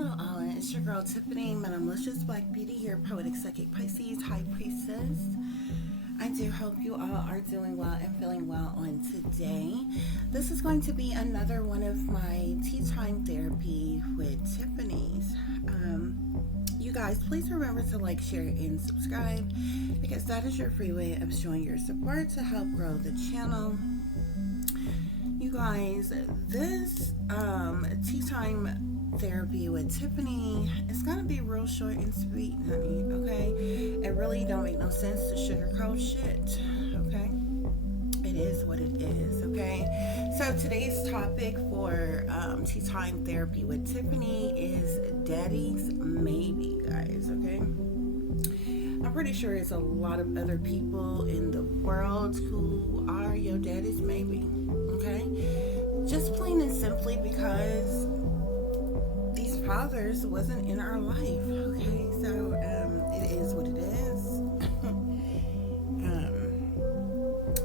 Hello, all. It's your girl Tiffany, my malicious Black Beauty, your poetic psychic Pisces, High Priestess. I do hope you all are doing well and feeling well on today. This is going to be another one of my tea time therapy with Tiffany's. You guys, please remember to like, share, and subscribe because that is your free way of showing your support to help grow the channel. You guys, this tea time therapy with Tiffany is gonna be real short and sweet, honey. Okay, it really don't make no sense to sugarcoat shit. Okay, it is what it is. Okay, so today's topic for tea time therapy with Tiffany is daddy's maybe, guys. Okay, I'm pretty sure it's a lot of other people in the world who are your daddy's maybe. Okay, just plain and simply because these fathers wasn't in our life. Okay, so it is what it is.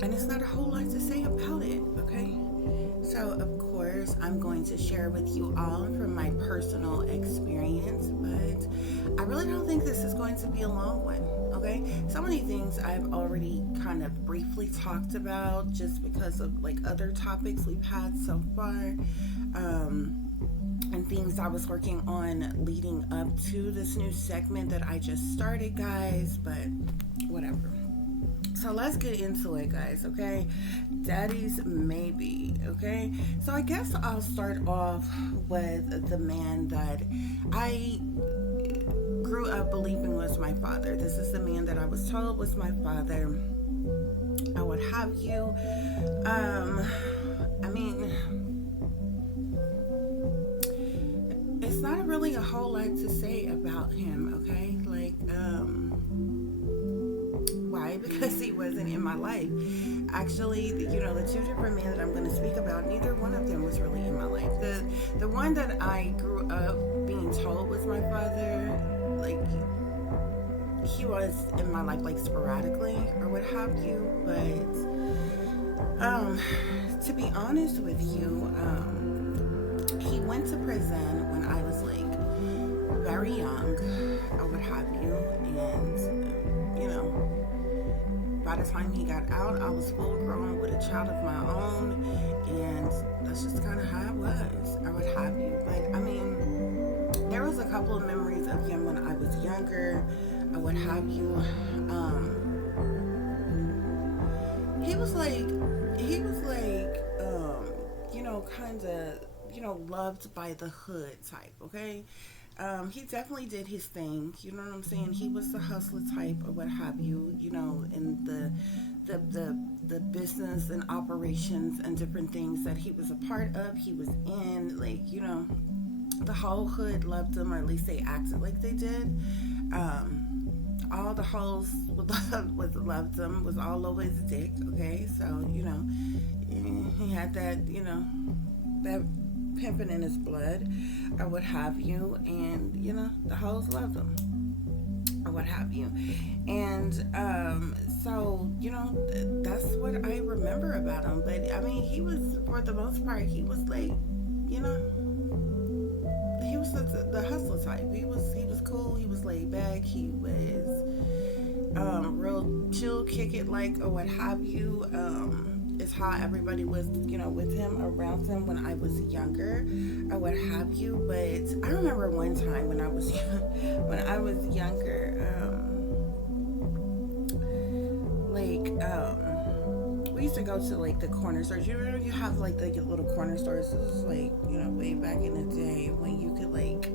And it's not a whole lot to say about it. Okay, so of course I'm going to share with you all from my personal experience, but I really don't think this is going to be a long one. Okay, so many things I've already kind of briefly talked about just because of like other topics we've had so far, and things I was working on leading up to this new segment that I just started, guys, but whatever. So let's get into it, guys. Okay, daddy's maybe. Okay, so I guess I'll start off with the man that I grew up believing was my father. This is the man that I was told was my father. I would have you. I mean, it's not really a whole lot to say about him. Okay, like, why? Because he wasn't in my life. Actually, the two different men that I'm going to speak about, neither one of them was really in my life. The one that I grew up being told was my father, like, he was in my life like sporadically or what have you, but to be honest with you, he went to prison when I was like very young or what have you, and by the time he got out, I was full grown with a child of my own, and that's just kind of how it was or what have you. But I mean, there was a couple of memories of him when I was younger or what have you. He was like kind of loved by the hood type. Okay, he definitely did his thing, you know what I'm saying? He was the hustler type or what have you, in the business and operations and different things that he was a part of, he was in, like, the whole hood loved him, or at least they acted like they did. All the hoes loved him, was all over his dick. Okay, so he had that that pimping in his blood or what have you, and the hoes loved him or what have you. And so that's what I remember about him. But I mean, he was, for the most part, he was like, he was the hustler type. He was cool, he was laid back, he was real chill, kick it like or what have you. Is how everybody was, with him, around him when I was younger or what have you. But I remember one time when I was younger, we used to go to like the corner stores. You remember you have like the little corner stores. This is like, way back in the day when you could like,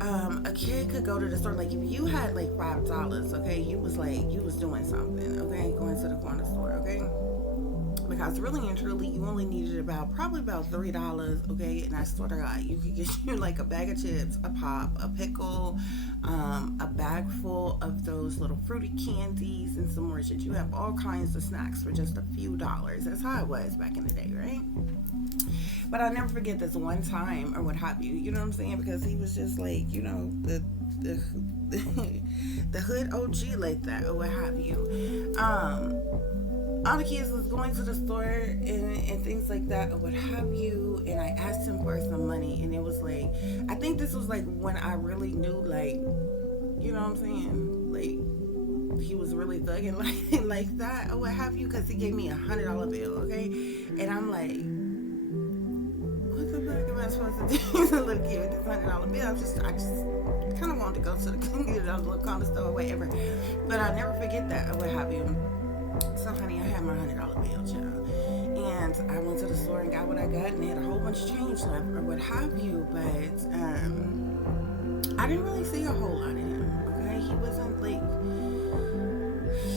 a kid could go to the store, like if you had like $5, okay, you was doing something, okay, going to the corner store, okay. Because really and truly, you only needed probably about $3, okay? And I swear to God, you could get you like a bag of chips, a pop, a pickle, a bag full of those little fruity candies, and some more shit. You have all kinds of snacks for just a few dollars. That's how it was back in the day, right? But I'll never forget this one time, or what have you. You know what I'm saying? Because he was just like, the hood OG like that, or what have you. all the kids was going to the store and things like that or what have you, and I asked him for some money, and it was like, I think this was like when I really knew, like, you know what I'm saying, like he was really thugging like that or what have you, because he gave me $100 bill, okay, and I'm like, what the fuck am I supposed to do to look at this $100 bill? I just kind of wanted to go to the little corner store or whatever, but I'll never forget that or what have you. So honey, I had my $100 bill, child, and I went to the store and got what I got, and they had a whole bunch of change left or what have you, but I didn't really see a whole lot of him, okay? He wasn't like,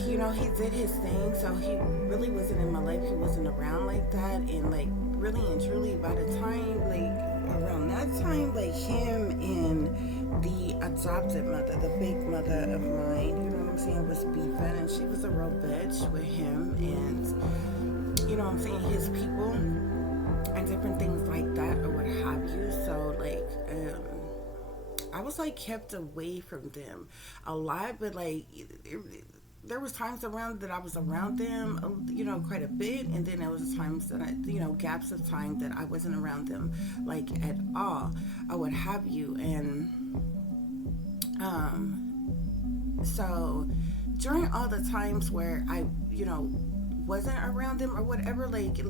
you know, he did his thing, so he really wasn't in my life. He wasn't around like that, and like really and truly by the time, like around that time, like him and the adopted mother, the big mother of mine, you know what I'm saying, was beefing, and she was a real bitch with him, and you know what I'm saying, his people and different things like that or what have you. So like I was like kept away from them a lot, but like there was times around that I was around them, you know, quite a bit, and then there was times that I, you know, gaps of time that I wasn't around them like at all or what have you. And so during all the times where I, you know, wasn't around them or whatever, like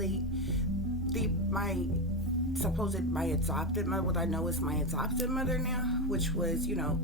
my adopted mother, what I know is my adopted mother now, which was, you know,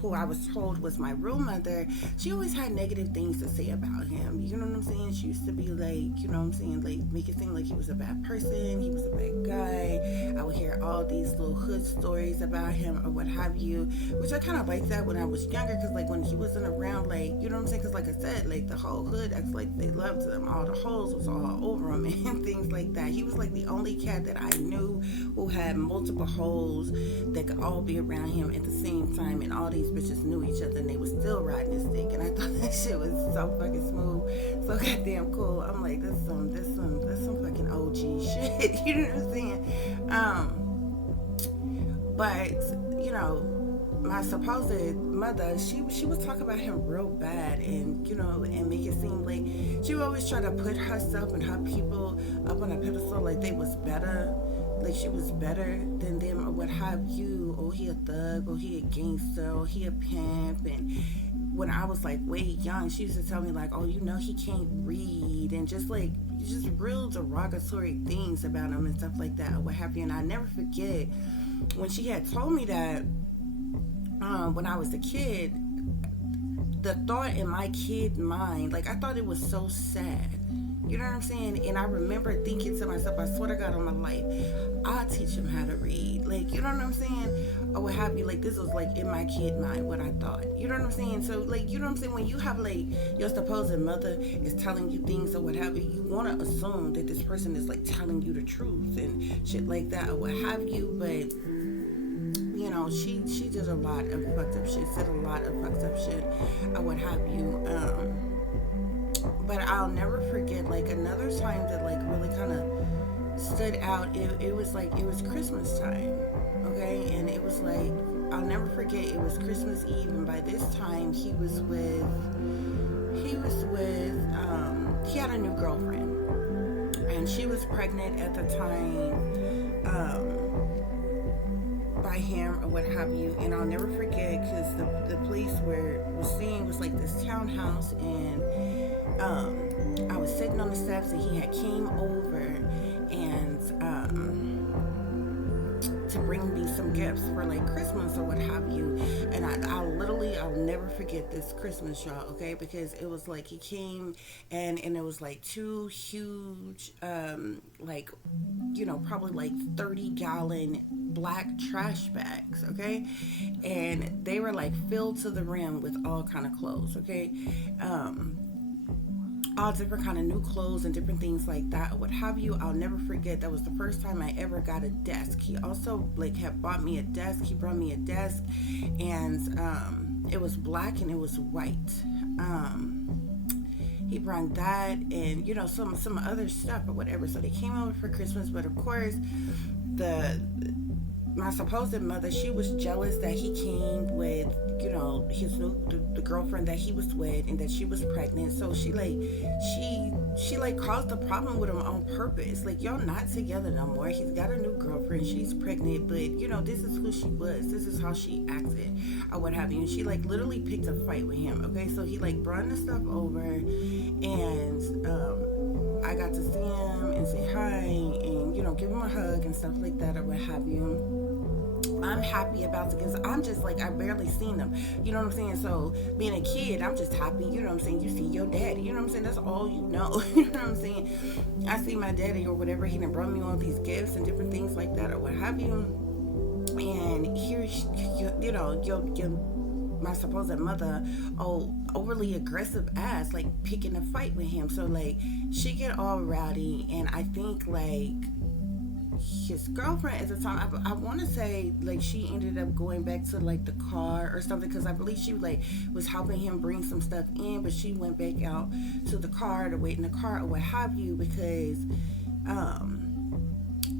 who I was told was my real mother, she always had negative things to say about him. You know what I'm saying? She used to be like, you know what I'm saying, like make it seem like he was a bad person, he was a bad guy. I would hear all these little hood stories about him or what have you, which I kind of liked that when I was younger, because like when he wasn't around, like, you know what I'm saying, because like I said, like the whole hood acts like they loved him, all the hoes was all over him and things like that. He was like the only cat that I knew who had multiple hoes that could all be around him at the same time, and all these bitches knew each other and they was still riding his dick, and I thought that shit was so fucking smooth, so goddamn cool. I'm like, that's some fucking OG shit, you know what I'm saying? But you know, my supposed mother, she would talk about him real bad, and you know, and make it seem like she would always try to put herself and her people up on a pedestal, like they was better, like she was better than them or what have you. Oh, he a thug, or he a gangster, or he a pimp. And when I was like way young, she used to tell me like, oh, you know, he can't read, and just like just real derogatory things about him and stuff like that or what have you. And I never forget when she had told me that when I was a kid, the thought in my kid mind, like I thought it was so sad. You know what I'm saying? And I remember thinking to myself, I swear to God on my life, I'll teach him how to read. Like, you know what I'm saying? Or what have you. Like, this was like in my kid mind what I thought. You know what I'm saying? So, like, you know what I'm saying? When you have, like, your supposed mother is telling you things or what have you, you want to assume that this person is, like, telling you the truth and shit like that or what have you. But, you know, she did a lot of fucked up shit, said a lot of fucked up shit or what have you. But I'll never forget, like, another time that, like, really kind of stood out. It was Christmas time, okay? And it was, like, I'll never forget, it was Christmas Eve, and by this time, he had a new girlfriend, and she was pregnant at the time, by him or what have you. And I'll never forget, because the place where it was staying was like this townhouse, and I was sitting on the steps, and he had came over and to bring me some gifts for like Christmas or what have you. And I'll never forget this Christmas, y'all, okay? Because it was like he came and it was like two huge like, you know, probably like 30-gallon black trash bags, okay? And they were like filled to the rim with all kind of clothes, okay? All different kind of new clothes and different things like that or what have you. I'll never forget, that was the first time I ever got a desk. He also like had bought me a desk. He brought me a desk, and it was black and it was white. He brought that and, you know, some other stuff or whatever. So they came over for Christmas, but of course the my supposed mother, she was jealous that he came with, his new the girlfriend that he was with, and that she was pregnant. So she caused the problem with him on purpose. Like, y'all not together no more. He's got a new girlfriend. She's pregnant, but this is who she was. This is how she acted, or what have you. And she literally picked a fight with him. Okay, so he brought the stuff over, and I got to see him and say hi, and give him a hug and stuff like that, or what have you. I'm happy about it because I'm just I barely seen them. You know what I'm saying? So being a kid, I'm just happy. You know what I'm saying? You see your daddy. You know what I'm saying? That's all you know. You know what I'm saying? I see my daddy or whatever. He done brought me all these gifts and different things like that, or what have you. And here, my supposed mother, overly aggressive ass, picking a fight with him. So she get all rowdy, and I think his girlfriend at the time, I want to say she ended up going back to the car or something, because I believe she was helping him bring some stuff in, but she went back out to the car to wait in the car or what have you, because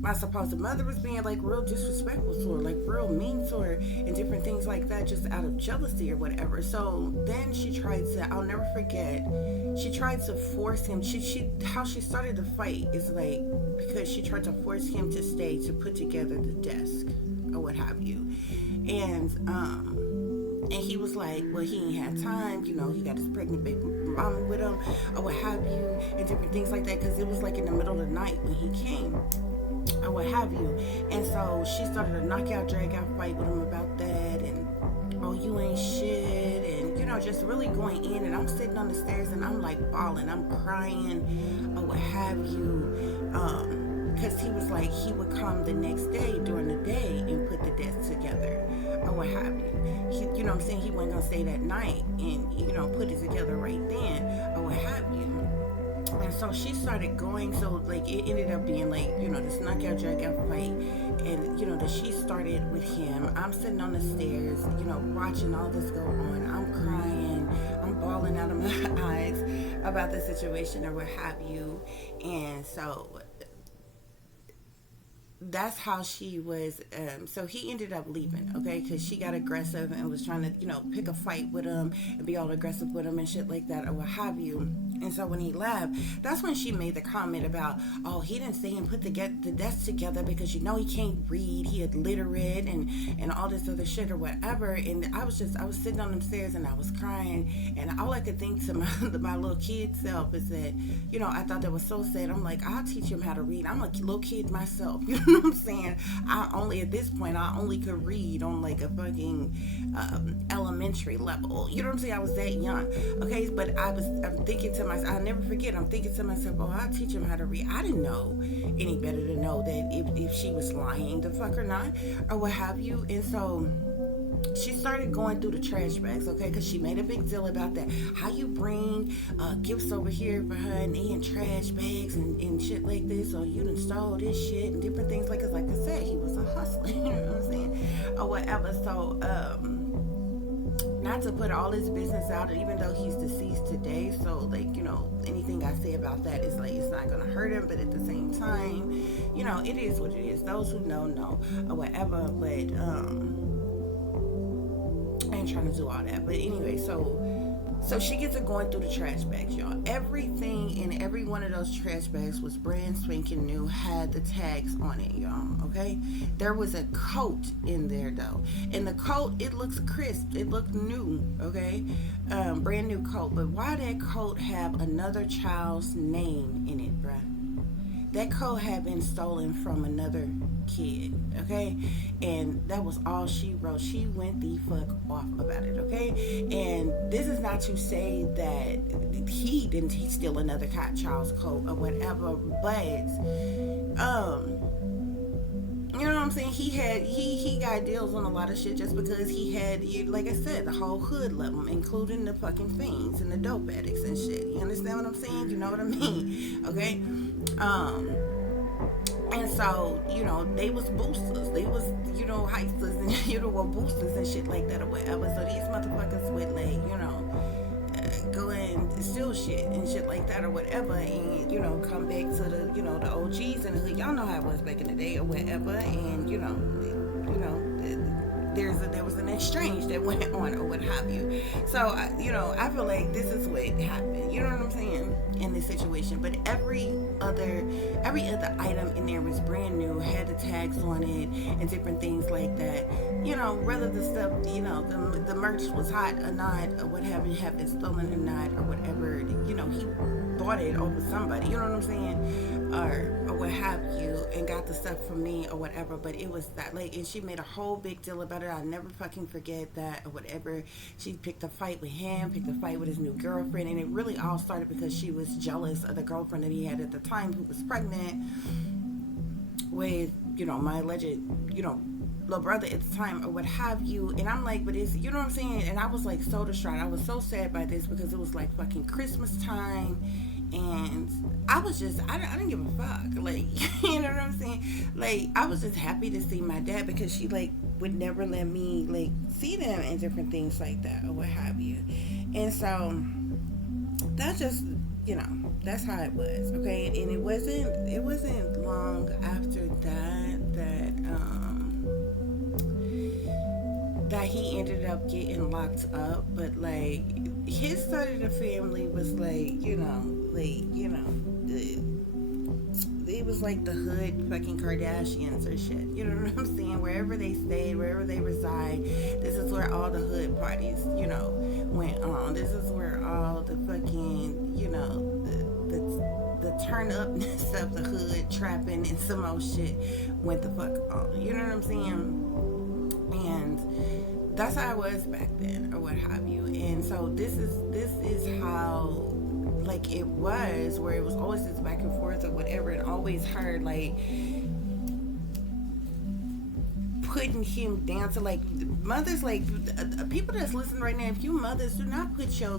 my supposed mother was being real disrespectful to her, real mean to her, and different things like that, just out of jealousy or whatever. So then she tried to, I'll never forget, she tried to force him. How she started the fight is because she tried to force him to stay to put together the desk or what have you, and he was well, he ain't had time, he got his pregnant baby mommy with him or what have you, and different things like that, because it was in the middle of the night when he came or what have you. And so she started a knockout, drag out fight with him about that, and you ain't shit, and just really going in. And I'm sitting on the stairs and I'm bawling, I'm crying or what have you, because he was he would come the next day during the day and put the desk together or what have you. He, you know what I'm saying, he wasn't gonna stay that night and put it together right then or what have you. And so she started going, so it ended up being this knockout, drag out fight, and that she started with him. I'm sitting on the stairs, watching all this go on. I'm crying, I'm bawling out of my eyes about the situation or what have you. And so that's how she was. So he ended up leaving, okay, because she got aggressive and was trying to pick a fight with him and be all aggressive with him and shit like that or what have you. And so when he left, that's when she made the comment about, he didn't stay and put the desk together because he can't read, he illiterate, and all this other shit or whatever. And I was sitting on them stairs and I was crying, and all I could think to my little kid self is that I thought that was so sad. I'm I'll teach him how to read. I'm a little kid myself. You know what I'm saying? At this point I only could read on a fucking elementary level. You know what I'm saying? I was that young, okay? But I'm thinking to myself, I'll never forget, I'm thinking to myself, I'll teach him how to read. I didn't know any better to know that if she was lying the fuck or not or what have you. And so she started going through the trash bags, okay, because she made a big deal about that. How you bring gifts over here for her and they in trash bags and shit like this, or you done stole this shit and different things like I said, he was a hustler, you know what I'm saying, or whatever. So not to put all his business out, even though he's deceased today, so anything I say about that is it's not gonna hurt him, but at the same time, it is what it is. Those who know or whatever. But I ain't trying to do all that. But anyway, so she gets to going through the trash bags, y'all. Everything in every one of those trash bags was brand spanking new, had the tags on it, y'all, okay? There was a coat in there, though. And the coat, it looks crisp. It looked new, okay? Brand new coat. But why that coat have another child's name in it, bruh? That coat had been stolen from another kid, okay? And that was all she wrote. She went the fuck off about it, okay? And this is not to say that he didn't steal another child's coat or whatever, but you know what I'm saying? He got deals on a lot of shit just because he had, like I said, the whole hood love him, including the fucking fiends and the dope addicts and shit. You understand what I'm saying? You know what I mean? Okay? And so, they was boosters. They was, heisters and, were boosters and shit like that or whatever. So these motherfuckers would, go and steal shit and shit like that or whatever, and come back to the the OGs and the hood. Y'all know how it was back in the day or whatever, and there was an exchange that went on or what have you. So you know, I feel like this is what happened. You know what I'm saying in this situation. But every other item in there was brand new, had the tags on it and different things like that. You know, whether the stuff, you know, the merch was hot or not, or what have you, have been stolen or not, or whatever. You know, he bought it over somebody. You know what I'm saying, or what have you, and got the stuff from me or whatever. But it was that, like, and she made a whole big deal about it. I'll never fucking forget that or whatever. She picked a fight with him, picked a fight with his new girlfriend, and it really all started because she was jealous of the girlfriend that he had at the time, who was pregnant with, you know, my alleged, you know, little brother at the time or what have you. And I'm like, but it's, you know what I'm saying? And I was like so distraught. I was so sad by this because it was like fucking Christmas time. And I was just, I didn't give a fuck. Like, you know what I'm saying? Like, I was just happy to see my dad because she, like, would never let me, like, see them and different things like that or what have you. And so, that's just, you know, that's how it was, okay? And it wasn't long after that he ended up getting locked up. But, like, his side of the family was like, it was like the hood fucking Kardashians or shit. You know what I'm saying? Wherever they stayed, wherever they reside, this is where all the hood parties, you know, went on. This is where all the fucking, you know, the turn upness of the hood, trapping and some old shit went the fuck on. You know what I'm saying? And that's how I was back then or what have you. And so this is how, like, it was, where it was always this back and forth or whatever, and always her, like, putting him down to, like, mothers, like, people that's listening right now, if you mothers, do not put your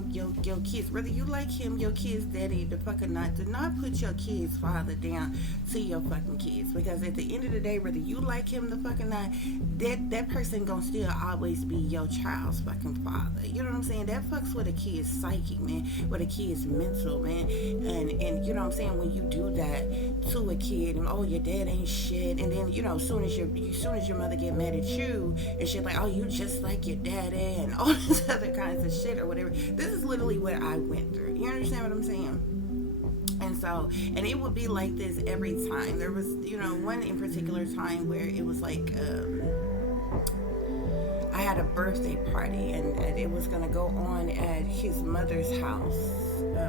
kids, whether you like him, your kid's daddy, the fucking not, do not put your kid's father down to your fucking kids, because at the end of the day, whether you like him, the fucking not, that person gonna still always be your child's fucking father. You know what I'm saying? That fucks with a kid's psyche, man, with a kid's mental, man. And you know what I'm saying, when you do that to a kid, and oh, your dad ain't shit, and then, you know, as soon as your mother get mad at you and shit, like, oh, you just like your daddy and all this other kinds of shit or whatever. This is literally what I went through. You understand what I'm saying? And so, and it would be like this every time. There was, you know, one in particular time where it was like, I had a birthday party, and it was going to go on at his mother's house,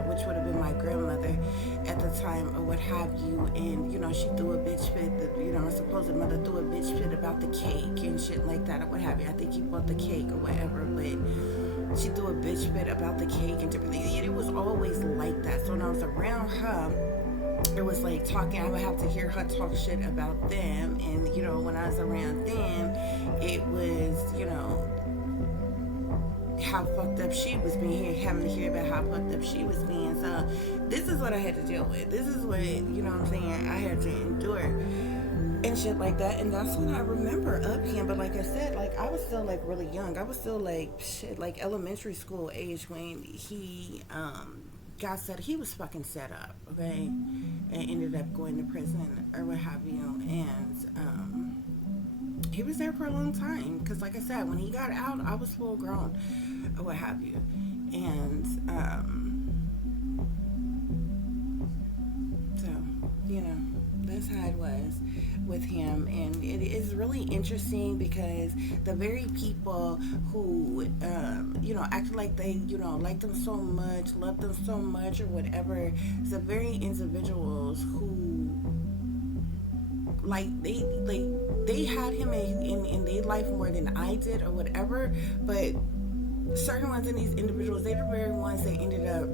which would have been my grandmother at the time or what have you. And, you know, she threw a bitch fit, you know, my supposed mother threw a bitch fit about the cake and shit like that or what have you. I think he bought the cake or whatever, but she threw a bitch fit about the cake and different things. It was always like that. So when I was around her, it was like talking, I would have to hear her talk shit about them. And, you know, when I was around them, it was, you know, how fucked up she was being, having to hear about how fucked up she was being. So this is what I had to deal with. This is what, you know what I'm saying, I had to endure and shit like that. And that's when I remember of him. But like I said, like, I was still like really young. I was still like shit, like elementary school age when he got set. He was fucking set up, okay, and ended up going to prison or what have you. And he was there for a long time, because like I said, when he got out, I was full grown or what have you. And so, you know, that's how it was with him. And it is really interesting because the very people who you know, acted like they, you know, liked them so much, loved them so much or whatever, it's the very individuals who, like, they had him in their life more than I did or whatever. But certain ones in these individuals, they're the very ones that ended up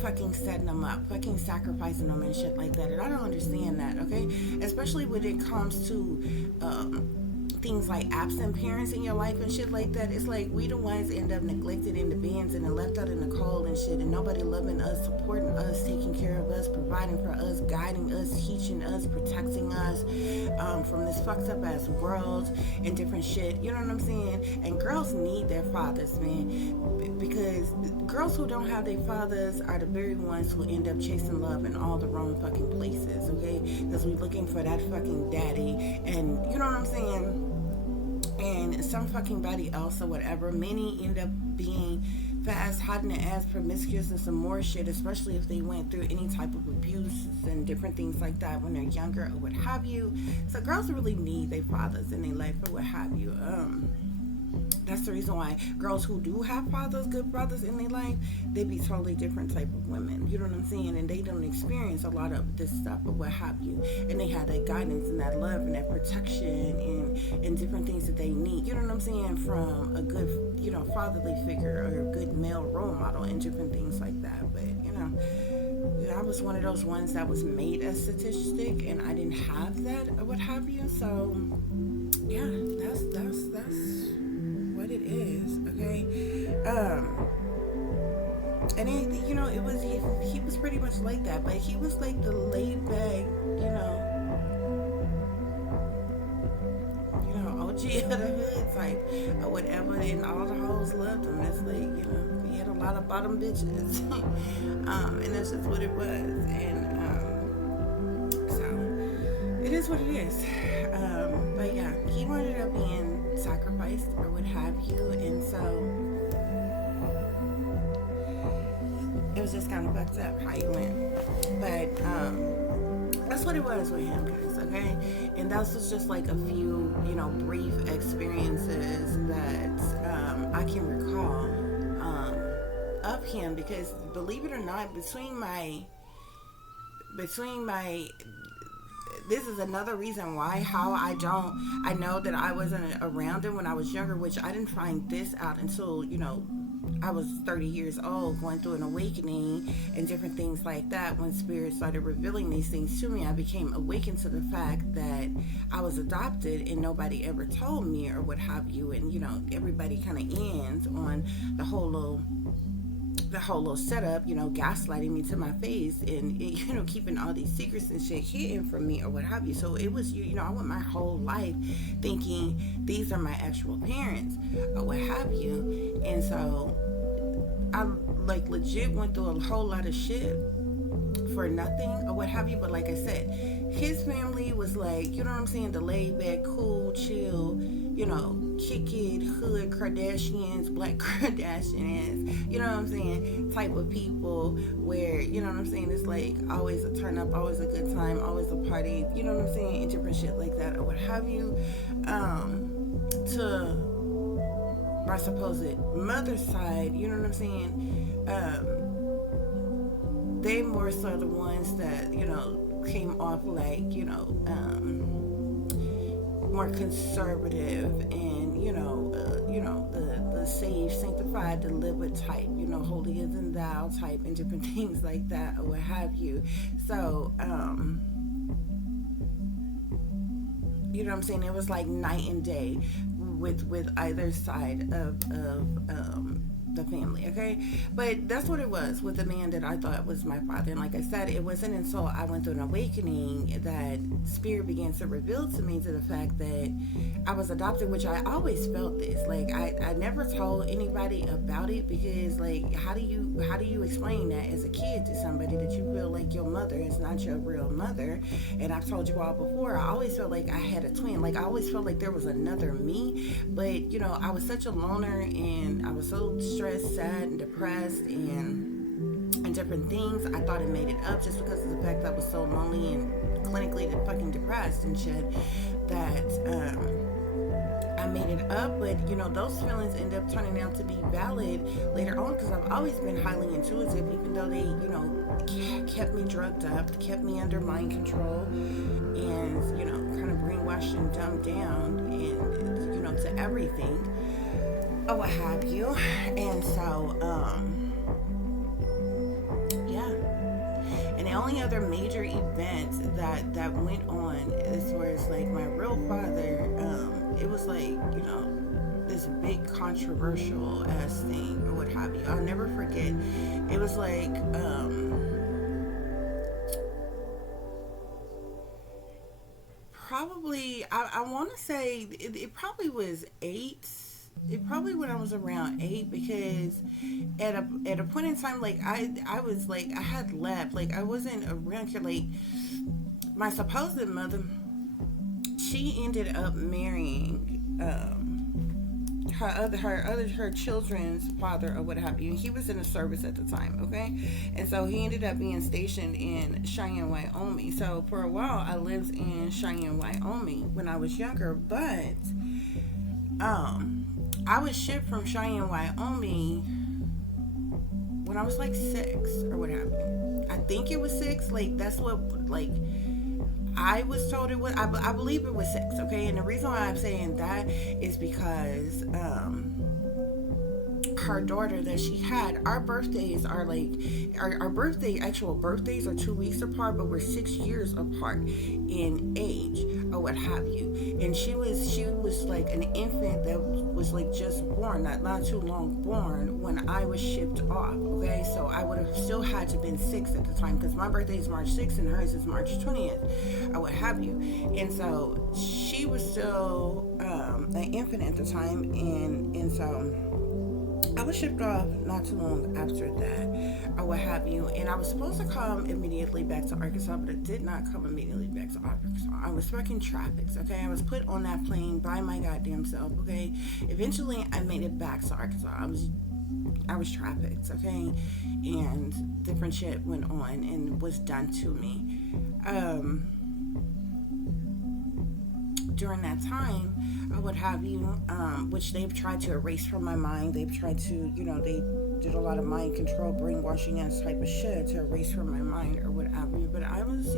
fucking setting them up, fucking sacrificing them and shit like that. And I don't understand that, okay? Especially when it comes to things like absent parents in your life and shit like that. It's like we the ones end up neglected in the bins and then left out in the cold and shit, and nobody loving us, supporting us, taking care of us, providing for us, guiding us, teaching us, protecting us from this fucked up ass world and different shit. You know what I'm saying? And girls need their fathers, man, because girls who don't have their fathers are the very ones who end up chasing love in all the wrong fucking places, okay? Because we're looking for that fucking daddy, and you know what I'm saying? And some fucking body else or whatever. Many end up being fast, hot in the ass, promiscuous, and some more shit, especially if they went through any type of abuse and different things like that when they're younger or what have you. So girls really need their fathers in their life or what have you. That's the reason why girls who do have fathers, good brothers in their life, they be totally different type of women. You know what I'm saying? And they don't experience a lot of this stuff or what have you. And they have that guidance and that love and that protection and different things that they need. You know what I'm saying? From a good, you know, fatherly figure or a good male role model and different things like that. But, you know, I was one of those ones that was made a statistic and I didn't have that or what have you. So, yeah, that's what it is, okay? And it, you know, it was he was pretty much like that, but he was like the laid back, OG of the hood type or whatever, and all the hoes loved him. It's like, you know, he had a lot of bottom bitches, and that's just what it was. And so it is what it is. But yeah, he ended up being sacrificed or what have you, and so it was just kind of fucked up how he went. But that's what it was with him, guys, okay? And that was just like a few, you know, brief experiences that I can recall of him, because believe it or not, between my this is another reason why I know that I wasn't around him when I was younger, which I didn't find this out until, you know, I was 30 years old, going through an awakening and different things like that. When Spirit started revealing these things to me, I became awakened to the fact that I was adopted and nobody ever told me or what have you. And, you know, everybody kind of ends on the whole little setup, you know, gaslighting me to my face and, you know, keeping all these secrets and shit hidden from me or what have you. So it was, you know, I went my whole life thinking these are my actual parents or what have you. And so I like legit went through a whole lot of shit for nothing or what have you. But like I said, his family was like, you know what I'm saying, the laid back, cool, chill, you know, kick it, hood Kardashians, black Kardashians, you know what I'm saying, type of people where, you know what I'm saying, it's like always a turn up, always a good time, always a party, you know what I'm saying, and different shit like that or what have you. To my supposed mother's side, you know what I'm saying, they more so the ones that, you know, came off like, you know, more conservative and, you know, the saved, sanctified, delivered type, you know, holier than thou type and different things like that or what have you. So, you know what I'm saying? It was like night and day with either side of the family, okay? But that's what it was with the man that I thought was my father. And like I said, it wasn't until I went through an awakening that Spirit began to reveal to me to the fact that I was adopted, which I always felt this. Like I never told anybody about it, because like how do you explain that as a kid to somebody that you feel like your mother is not your real mother? And I've told you all before, I always felt like I had a twin. Like I always felt like there was another me, but you know, I was such a loner and I was so stressed, sad, and depressed and different things. I thought it made it up just because of the fact that I was so lonely and clinically fucking depressed and shit, that I made it up. But you know, those feelings end up turning out to be valid later on, because I've always been highly intuitive, even though they, you know, kept me drugged up, kept me under mind control, and you know, kind of brainwashed and dumbed down, and you know, to everything or what have you. And so yeah, and the only other major event that went on as far as like my real father, it was like, you know, this big controversial ass thing or what have you. I'll never forget. It was like probably I want to say it probably was 8. It probably when I was around 8, because at a point in time, like I was like, I had left, like I wasn't around here. Like my supposed mother, she ended up marrying her children's father or what have you. He was in the service at the time, okay? And so he ended up being stationed in Cheyenne, Wyoming. So for a while I lived in Cheyenne, Wyoming when I was younger, but I was shipped from Cheyenne, Wyoming when I was like 6 or what have you. I think it was 6. Like that's what I was told it was. I believe it was 6, okay? And the reason why I'm saying that is because her daughter that she had, our birthdays are like our actual birthdays are 2 weeks apart, but we're 6 years apart in age or what have you. And she was like an infant that was like just born, not too long born when I was shipped off, okay? So I would have still had to been 6 at the time, because my birthday is March 6th and hers is March 20th or what have you. And so she was still an infant at the time, and so I was shipped off not too long after that or what have you. And I was supposed to come immediately back to Arkansas, but I did not come immediately back to Arkansas. I was stuck in traffic, okay? I was put on that plane by my goddamn self, okay? Eventually I made it back to Arkansas. I was trafficked, okay? And different shit went on and was done to me. During that time, or what have you, which they've tried to erase from my mind. They've tried to, they did a lot of mind control, brainwashing, and type of shit to erase from my mind or what have you. But I was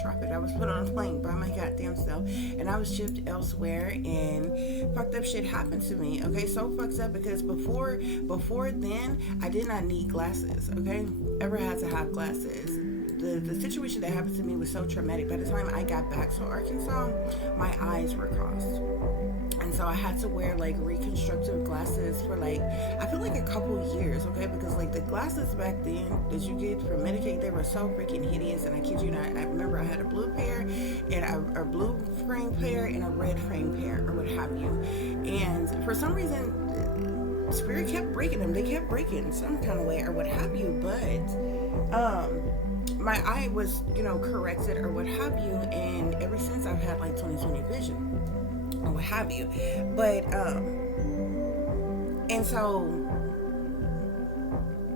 trafficked. I was put on a plane by my goddamn self, and I was shipped elsewhere, and fucked up shit happened to me, okay? So fucked up because before then, I did not need glasses, okay? Ever had to have glasses. The situation that happened to me was so traumatic. By the time I got back to Arkansas, my eyes were crossed. And so I had to wear like reconstructive glasses for like, I feel like a couple years, okay? Because like the glasses back then that you get for Medicaid, they were so freaking hideous. And I kid you not, I remember I had a blue pair and a blue frame pair and a red frame pair or what have you. And for some reason, Spirit kept breaking them. They kept breaking some kind of way or what have you. But, my eye was, corrected or what have you, and ever since I've had like 20/20 vision or what have you. But and so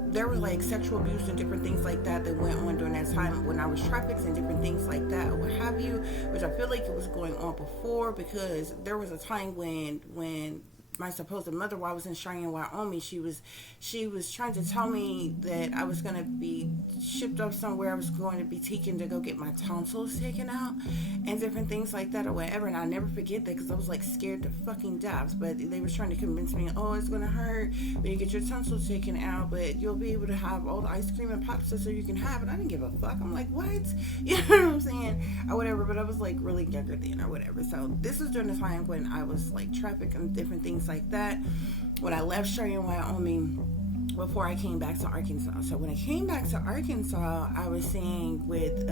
there were like sexual abuse and different things like that went on during that time when I was trafficked and different things like that or what have you, which I feel like it was going on before, because there was a time when my supposed mother, while I was in Cheyenne, Wyoming, she was trying to tell me that I was going to be shipped up somewhere. I was going to be taken to go get my tonsils taken out and different things like that or whatever. And I'll never forget that, because I was like scared to fucking death. But they were trying to convince me, oh, it's going to hurt when you get your tonsils taken out, but you'll be able to have all the ice cream and popsicles so you can have it. I didn't give a fuck. I'm like, what? You know what I'm saying? Or whatever. But I was like really younger then or whatever. So this is during the time when I was like trafficked and different things like that, when I left Cheyenne, Wyoming, before I came back to Arkansas. So when I came back to Arkansas, I was staying with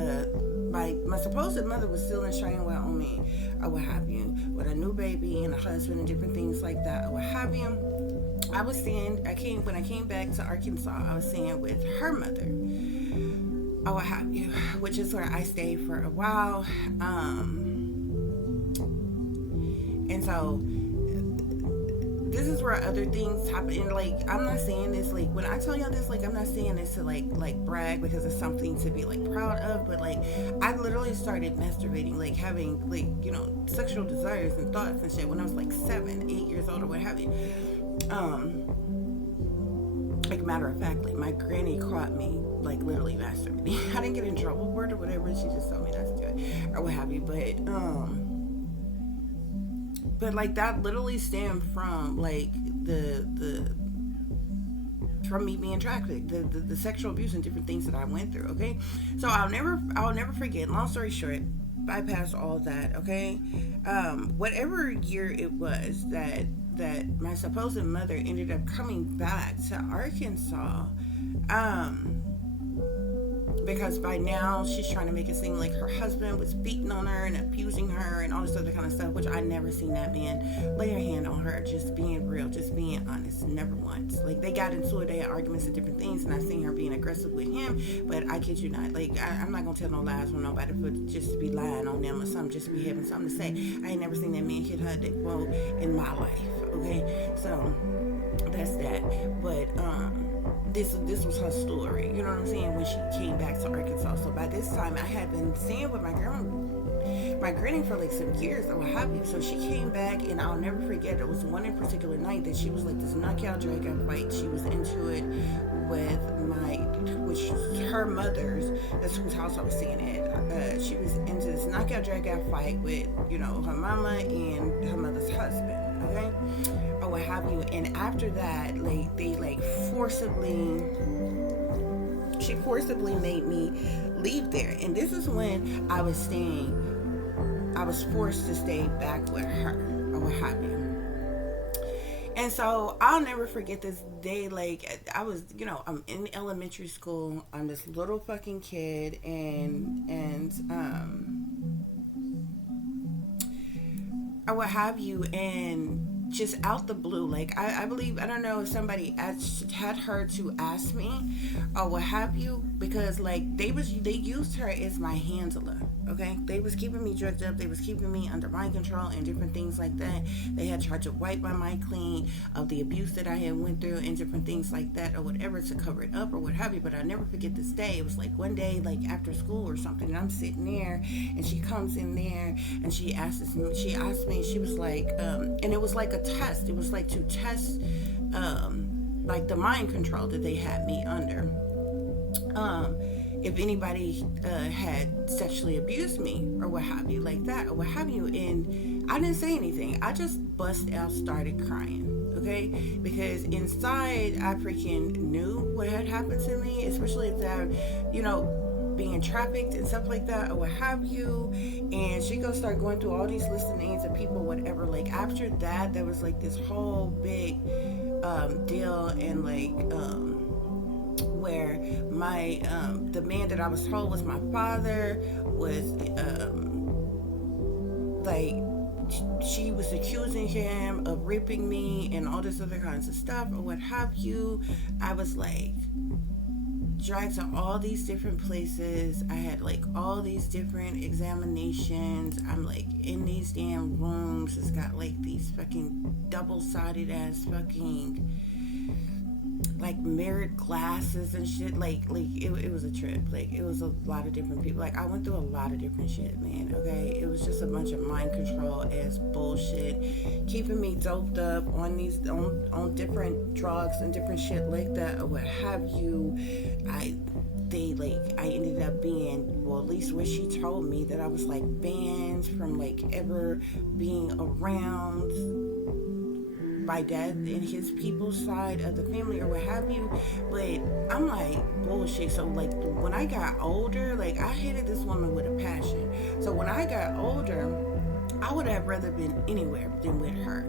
my supposed mother was still in Cheyenne, Wyoming or what have you, with a new baby and a husband and different things like that or what have you. When I came back to Arkansas, I was staying with her mother or what have you, which is where I stayed for a while. And so this is where other things happen. And like, I'm not saying this, like, when I tell y'all this, like, I'm not saying this to like brag, because it's something to be like proud of, but like, I literally started masturbating, like having like, sexual desires and thoughts and shit when I was like 7, 8 years old or what have you. Like, matter of fact, like, my granny caught me like literally masturbating. I didn't get in trouble for it or whatever, she just told me not to do it or what have you. But like, that literally stemmed from like from me being trafficked, the sexual abuse and different things that I went through, okay? So I'll never forget, long story short, bypass all that, okay? Whatever year it was that my supposed mother ended up coming back to Arkansas, because by now she's trying to make it seem like her husband was beating on her and abusing her and all this other kind of stuff, which I never seen that man lay a hand on her. Just being real, just being honest, never once. Like, they got into it, they had arguments and different things, and I seen her being aggressive with him, but I kid you not, like, I'm not gonna tell no lies on nobody, but just to be lying on them or something, just to be having something to say. I ain't never seen that man hit her dick well in my life, okay? So that's that. But this was her story, you know what I'm saying, when she came back to Arkansas. So by this time, I had been seeing with my granny for like some years or what have you. So she came back, and I'll never forget, it was one in particular night that she was like this knockout drag out fight. She was into it with which was her mother's, that's whose house I was seeing it. She was into this knockout drag out fight with, you know, her mama and her mother's husband, okay, or what have you. And after that, like, they like she forcibly made me leave there. And this is when I was forced to stay back with her or what have you. And so I'll never forget this day. Like, I was, you know, I'm in elementary school. I'm this little fucking kid, and or what have you, and just out the blue, like, I believe, I don't know if somebody had her to ask me or what have you, because like they used her as my handler, okay? They was keeping me drugged up, they was keeping me under mind control and different things like that. They had tried to wipe my mind clean of the abuse that I had went through and different things like that or whatever, to cover it up or what have you. But I never forget this day. It was like one day, like after school or something, and I'm sitting there, and she comes in there, and she asked me, she was like, and it was like a test. It was like to test like the mind control that they had me under, if anybody had sexually abused me or what have you, like that or what have you. And I didn't say anything. I just bust out, started crying, okay? Because inside I freaking knew what had happened to me, especially if that, you know, being trafficked and stuff like that or what have you. And she gonna start going through all these lists of names of people, whatever. Like, after that, there was like this whole big deal, and like where my the man that I was told was my father was like, she was accusing him of raping me and all this other kinds of stuff or what have you. I was like dragged to all these different places. I had like all these different examinations. I'm like in these damn rooms. It's got like these fucking double-sided ass fucking like mirrored glasses and shit. Like it was a trip. Like, it was a lot of different people. Like, I went through a lot of different shit, man, okay? It was just a bunch of mind control ass bullshit, keeping me doped up on these on different drugs and different shit like that or what have you. I ended up being, well, at least what she told me, that I was like banned from like ever being around my dad and his people's side of the family or what have you. But I'm like, bullshit. So like, when I got older, like, I hated this woman with a passion. So when I got older, I would have rather been anywhere than with her.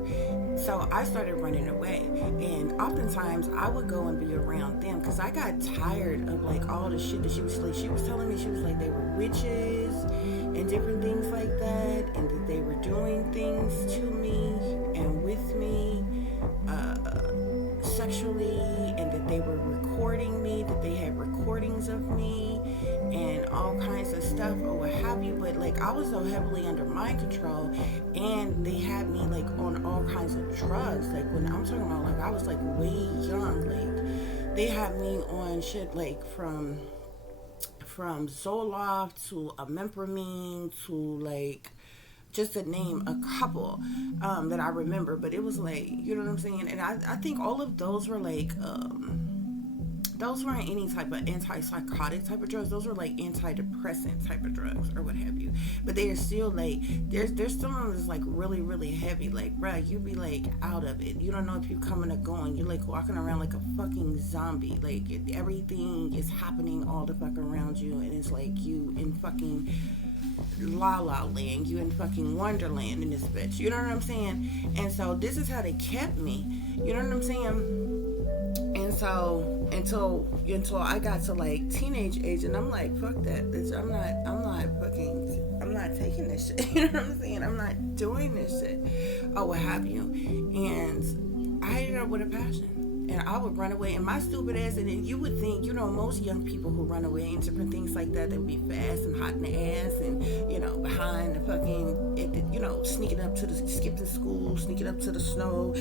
So I started running away, and oftentimes I would go and be around them, because I got tired of like all the shit that she was like. She was telling me, she was like, they were witches and different things like that, and that they were doing things to me and with me sexually, and that they were recording me, that they had recordings of me and all kinds of stuff or what have you. But like, I was so heavily under mind control, and they had me like on all kinds of drugs. Like, when I'm talking about, like, I was like way young, like they had me on shit like from Zoloft to Emempramine to like, just to name a couple that I remember. But it was like, you know what I'm saying? And I think all of those were like, those weren't any type of antipsychotic type of drugs. Those were like antidepressant type of drugs or what have you. But they are still like, there's some that's like really, really heavy. Like, bruh, you be like out of it. You don't know if you're coming or going. You're like walking around like a fucking zombie. Like, everything is happening all the fuck around you, and it's like you in fucking La La Land, you in fucking Wonderland in this bitch, you know what I'm saying? And so this is how they kept me, you know what I'm saying? And so until I got to like teenage age, and I'm like, fuck that, bitch. I'm not taking this shit. You know what I'm saying? I'm not doing this shit, or what have you. And I ended up with a passion. And I would run away, and my stupid ass, and then you would think, most young people who run away and different things like that, they would be fast and hot in the ass, and behind the fucking, sneaking up to the, skipping school, sneaking up to the stove,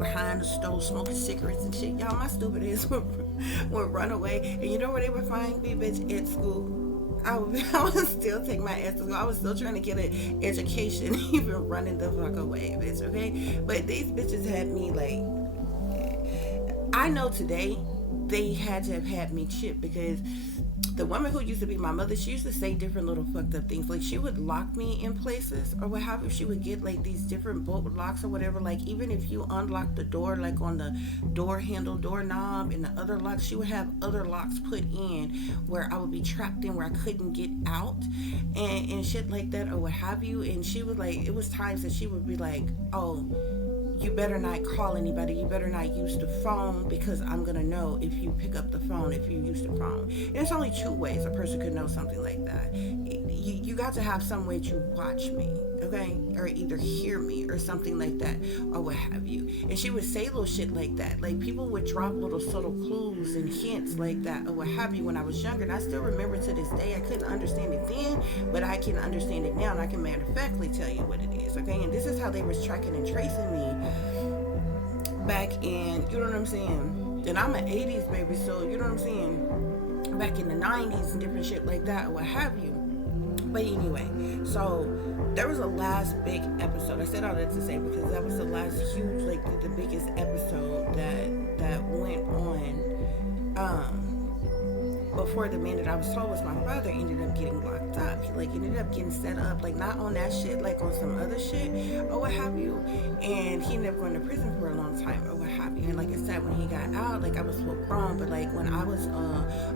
behind the stove, smoking cigarettes and shit. Y'all, my stupid ass would run away, and you know where they would find me, bitch? At school. I would still take my ass to school. I was still trying to get an education, even running the fuck away, bitch, okay? But these bitches had me like, I know today they had to have had me chipped, because the woman who used to be my mother, she used to say different little fucked up things. Like, she would lock me in places or what have you. She would get like these different bolt locks or whatever. Like, even if you unlock the door, like on the door handle, doorknob, and the other locks, she would have other locks put in where I would be trapped in, where I couldn't get out, and shit like that or what have you. And she would like, it was times that she would be like, oh, you better not call anybody, you better not use the phone, because I'm gonna know if you pick up the phone, if you use the phone. And there's only two ways a person could know something like that. You got to have some way to watch me, okay, or either hear me or something like that, or what have you. And she would say little shit like that. Like, people would drop little subtle clues and hints like that or what have you when I was younger. And I still remember to this day. I couldn't understand it then, but I can understand it now, and I can matter of factly tell you what it is, okay? And this is how they was tracking and tracing me back in, you know what I'm saying? And I'm an 80s baby, so you know what I'm saying? Back in the 90s and different shit like that or what have you. But anyway, so there was a last big episode. I said all that to say because that was the last huge, like the biggest episode that went on. Before the man that I was told was my brother ended up getting locked up. He like ended up getting set up, like not on that shit, like on some other shit or what have you. And he ended up going to prison for a long time or what have you. And like I said, when he got out, like I was so grown, but like when I was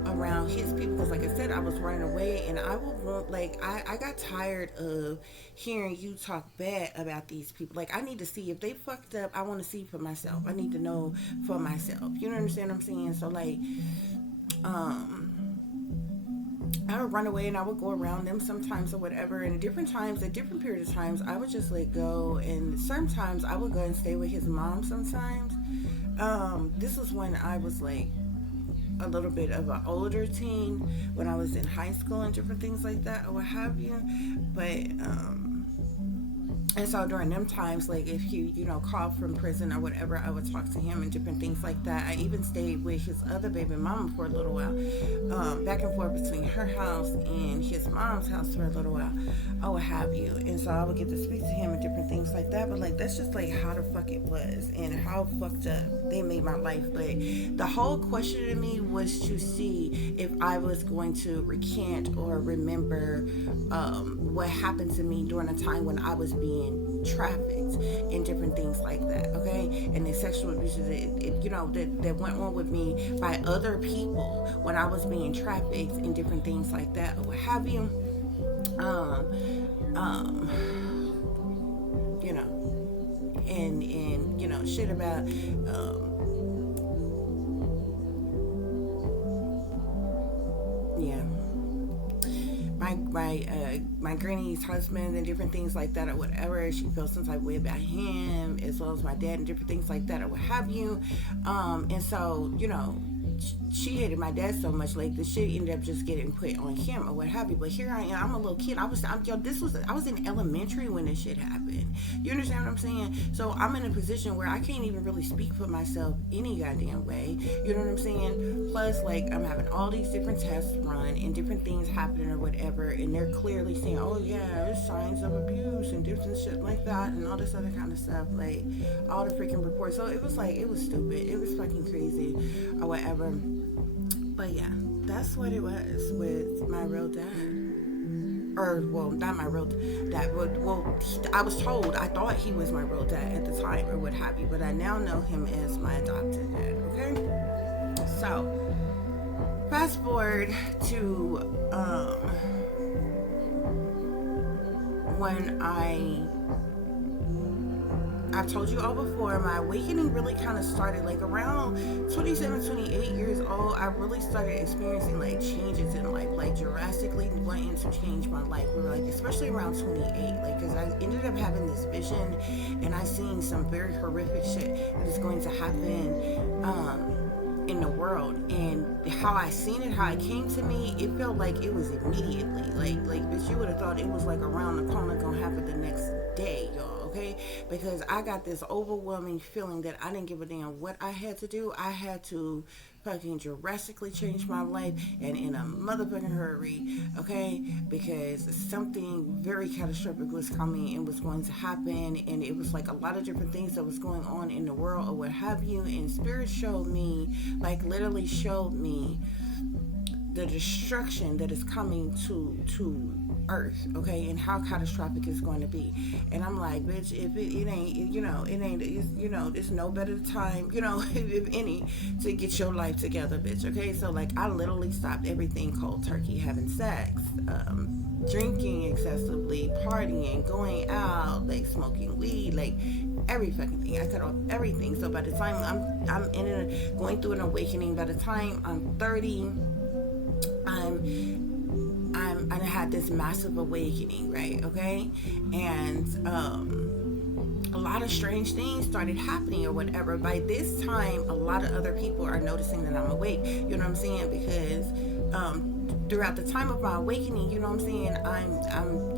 around his people, because like I said, I was running away, and I would want, like I got tired of hearing you talk bad about these people. Like, I need to see if they fucked up. I want to see for myself. I need to know for myself. You know what I'm saying? So like, I would run away and I would go around them sometimes or whatever. And at different times, at different periods of times, I would just like go, and sometimes I would go and stay with his mom sometimes. This was when I was like a little bit of an older teen, when I was in high school and different things like that or what have you. But and so during them times, like if he, called from prison or whatever, I would talk to him and different things like that. I even stayed with his other baby mama for a little while, back and forth between her house and his mom's house for a little while, or what have you. And so I would get to speak to him and different things like that. But like, that's just like how the fuck it was and how fucked up they made my life. But the whole question to me was to see if I was going to recant or remember what happened to me during a time when I was being trafficked and different things like that, okay? And the sexual abuse that went on with me by other people when I was being trafficked and different things like that or what have you. And shit about my granny's husband and different things like that or whatever. She felt some type of way about him, as well as my dad and different things like that or what have you. And so, she hated my dad so much, like the shit ended up just getting put on him or what have you. But here I am, I'm a little kid. I was in elementary when this shit happened. You understand what I'm saying? So I'm in a position where I can't even really speak for myself any goddamn way. You know what I'm saying? Plus, like, I'm having all these different tests run and different things happening or whatever, and they're clearly saying, oh yeah, there's signs of abuse and different shit like that and all this other kind of stuff, like all the freaking reports. So it was like, it was stupid. It was fucking crazy or whatever. But yeah, that's what it was with my real dad. Or, well, not my real dad. Well, I was told, I thought he was my real dad at the time or what have you, but I now know him as my adopted dad, okay? So, fast forward to when I I've told you all before, my awakening really kind of started like around 27, 28 years old. I really started experiencing like changes in life, like drastically wanting to change my life. We were like, especially around 28, like, because I ended up having this vision, and I seen some very horrific shit that is going to happen in the world, and how I seen it, how it came to me, it felt like it was immediately, like bitch, you would have thought it was like around the corner, gonna happen the next day, y'all. Okay, because I got this overwhelming feeling that I didn't give a damn what I had to do. I had to fucking drastically change my life, and in a motherfucking hurry, okay, because something very catastrophic was coming and was going to happen, and it was like a lot of different things that was going on in the world or what have you, and spirit showed me, like literally showed me the destruction that is coming to earth, okay, and how catastrophic it's going to be. And I'm like, bitch, if it ain't, it's no better time, if any, to get your life together, bitch. Okay, so like I literally stopped everything cold turkey, having sex, drinking excessively, partying, going out, like smoking weed, like every fucking thing. I cut off everything. So by the time I'm going through an awakening, by the time I'm 30, I had this massive awakening, right? Okay, and a lot of strange things started happening or whatever. By this time, a lot of other people are noticing that I'm awake. You know what I'm saying? Because throughout the time of my awakening, you know what I'm saying,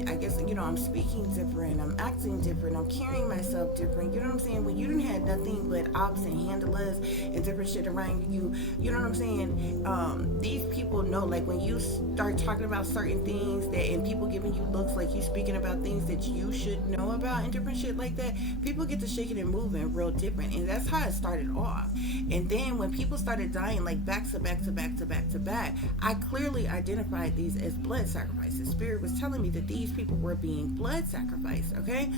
I guess, I'm speaking different, I'm acting different, I'm carrying myself different, you know what I'm saying? When you didn't have nothing but ops and handlers and different shit around you, you know what I'm saying? These people know, like when you start talking about certain things that, and people giving you looks like you speaking about things that you should know about and different shit like that, people get to shaking and moving real different. And that's how it started off. And then when people started dying like back to back to back to back to back, I clearly identified these as blood sacrifices. Spirit was telling me that these people were being blood sacrificed, okay?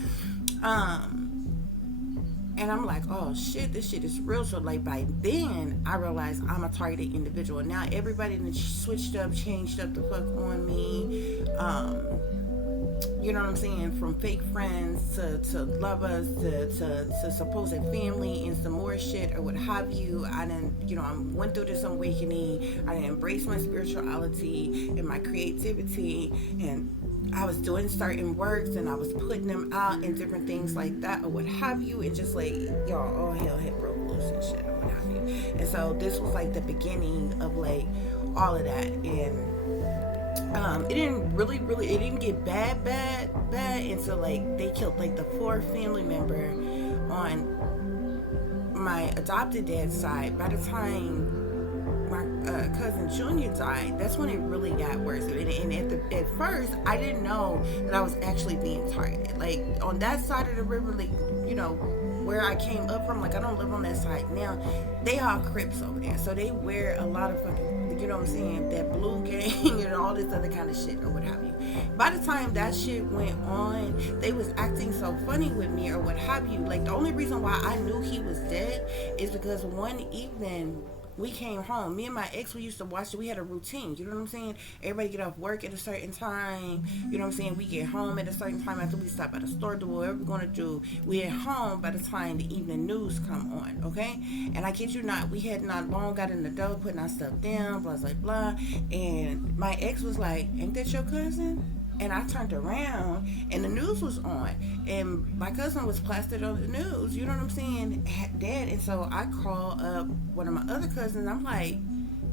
And I'm like, oh shit, this shit is real. So like by then I realized I'm a targeted individual. Now everybody that switched up, changed up the fuck on me. You know what I'm saying? From fake friends to lovers to supposed family and some more shit or what have you. I went through this awakening. I embraced my spirituality and my creativity, and I was doing certain works and I was putting them out and different things like that or what have you, and just like, y'all, all hell had broke loose and shit or what have you. And so this was like the beginning of like all of that. And it didn't get bad until like they killed like the fourth family member on my adopted dad's side. By the time my cousin Junior died, that's when it really got worse. And at first I didn't know that I was actually being targeted. Like on that side of the river, like, where I came up from, like I don't live on that side now, they all Crips over there, so they wear a lot of fucking, you know what I'm saying, that blue gang and all this other kind of shit or what have you. By the time that shit went on, they was acting so funny with me or what have you. Like the only reason why I knew he was dead is because one evening we came home. Me and my ex, we used to watch it. We had a routine. You know what I'm saying? Everybody get off work at a certain time. You know what I'm saying? We get home at a certain time after we stop at the store, do whatever we're going to do. We at home by the time the evening news come on, okay? And I kid you not, we had not long got in the door, putting our stuff down, blah, blah, blah. And my ex was like, ain't that your cousin? And I turned around and the news was on, and my cousin was plastered on the news, you know what I'm saying, dead. And so I called up one of my other cousins. I'm like,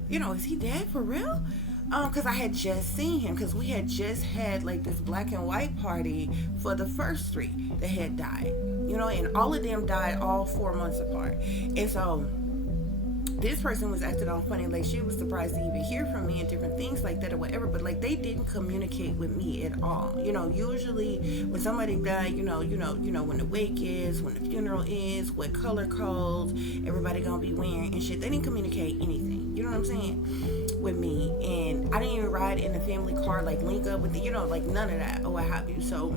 is he dead for real? Because I had just seen him, because we had just had like this black and white party for the first three that had died, and all of them died all 4 months apart. And so this person was acting all funny, like she was surprised to even hear from me and different things like that or whatever, but like they didn't communicate with me at all. Usually when somebody died, when the wake is, when the funeral is, what color codes everybody gonna be wearing and shit, they didn't communicate anything, you know what I'm saying, with me. And I didn't even ride in the family car, like link up with the, like none of that or what have you. So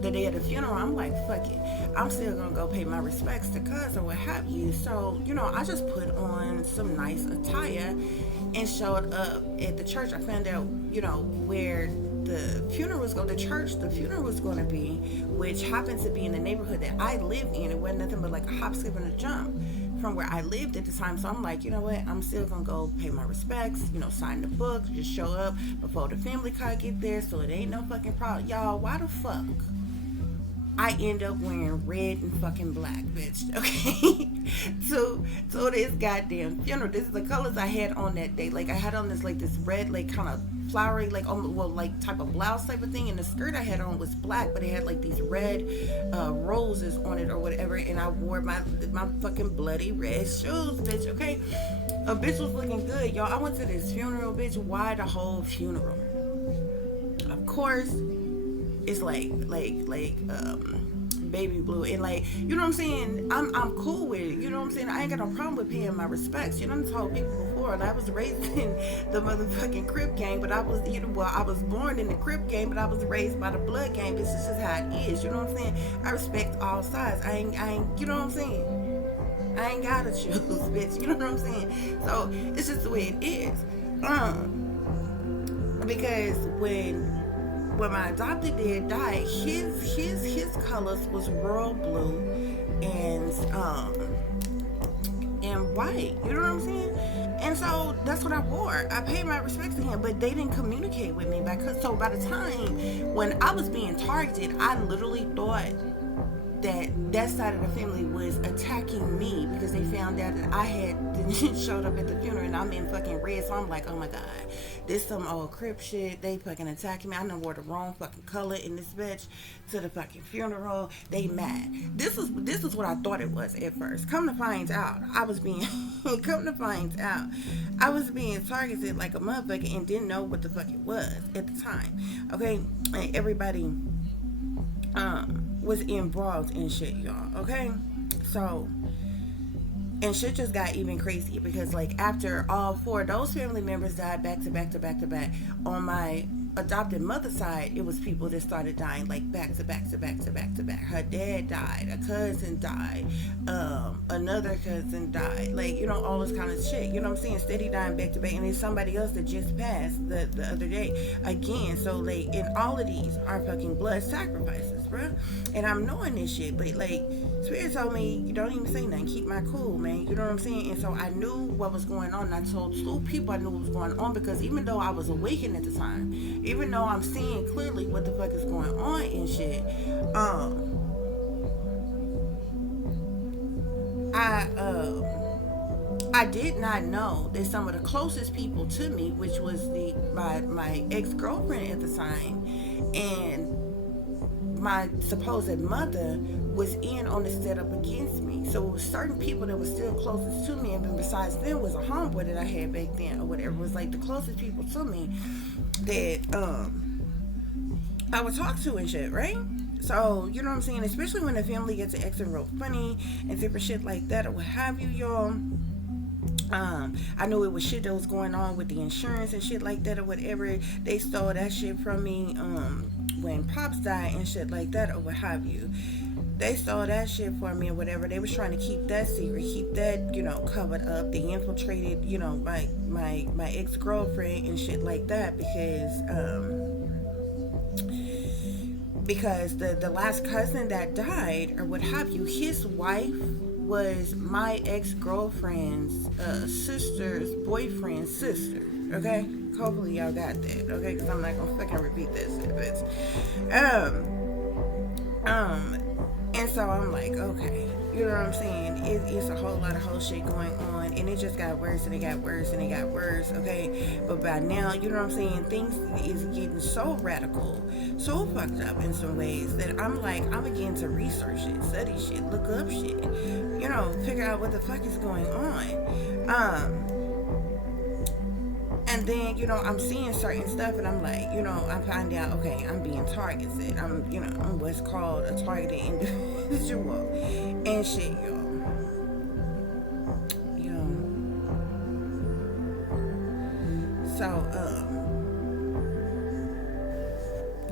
the day of the funeral, I'm like, fuck it, I'm still gonna go pay my respects to cuz or what have you. So I just put on some nice attire and showed up at the church. I found out where the funeral was going, the church the funeral was going to be, which happens to be in the neighborhood that I lived in. It wasn't nothing but like a hop, skip, and a jump from where I lived at the time. So I'm like, you know what? I'm still gonna go pay my respects. You know, sign the book, just show up before the family car get there, so it ain't no fucking problem. Y'all, why the fuck I end up wearing red and fucking black, bitch? Okay, so this goddamn funeral. This is the colors I had on that day. Like I had on this red, like kind of flowery, like like type of blouse type of thing, and the skirt I had on was black, but it had like these red roses on it or whatever, and I wore my fucking bloody red shoes, bitch. Okay, a bitch was looking good, y'all. I went to this funeral, bitch. Why the whole funeral? Of course, it's like baby blue, and like, you know what I'm saying, I'm cool with it, you know what I'm saying. I ain't got no problem with paying my respects. You know, I told people before, like, I was raised in the motherfucking Crip gang, but I was, you know, well, I was born in the Crip gang, but I was raised by the blood gang. This is just how it is, you know what I'm saying. I respect all sides. I ain't, you know what I'm saying, I ain't gotta choose, bitch, you know what I'm saying. So it's just the way it is. Because when my adopted dad died, his colors was royal blue and white. You know what I'm saying? And so that's what I wore. I paid my respects to him, but they didn't communicate with me so by the time when I was being targeted, I literally thought that side of the family was attacking me because they found out that I had showed up at the funeral and I'm in fucking red. So I'm like, oh my god, this some old Crip shit. They fucking attacking me. I done wore the wrong fucking color in this bitch to the fucking funeral. They mad. This is what I thought it was at first. Come to find out, I was being targeted like a motherfucker and didn't know what the fuck it was at the time. Okay, and everybody was involved in shit, y'all. Okay, so, and shit just got even crazy because like after all four of those family members died back to back on my adopted mother's side, it was people that started dying like back to back. Her dad died, a cousin died, another cousin died, like, you know, all this kind of shit, you know what I'm saying, steady dying back to back. And there's somebody else that just passed the other day again. So like, and all of these are fucking blood sacrifices, bruh. And I'm knowing this shit, but like, Spirit told me, you don't even say nothing, keep my cool, man, you know what I'm saying. And so I knew what was going on, and I told two people I knew what was going on, because even though I was awakened at the time, even though I'm seeing clearly what the fuck is going on and shit, I did not know that some of the closest people to me, which was my ex-girlfriend at the time and my supposed mother, was in on the setup against me. So it was certain people that were still closest to me, and then besides them was a homeboy that I had back then or whatever. It was like the closest people to me that I would talk to and shit, right? So, you know what I'm saying, especially when the family gets acting real funny and different shit like that or what have you, y'all. I knew it was shit that was going on with the insurance and shit like that or whatever. They stole that shit from me when Pops died and shit like that or what have you. They stole that shit for me or whatever. They was trying to keep that secret, keep that, you know, covered up. They infiltrated, you know, my ex-girlfriend and shit like that because the last cousin that died or what have you, his wife was my ex-girlfriend's sister's boyfriend's sister. Okay, hopefully y'all got that. Okay, because I'm not gonna fucking repeat this shit, bitch. And so I'm like, okay, you know what I'm saying? It's a whole lot of whole shit going on, and it just got worse and it got worse and it got worse, okay? But by now, you know what I'm saying, things is getting so radical, so fucked up in some ways that I'm like, I'm beginning to research it, study shit, look up shit, you know, figure out what the fuck is going on. And then, you know, I'm seeing certain stuff and I'm like, you know, I find out, okay, I'm being targeted. I'm what's called a targeted individual and shit, y'all. So,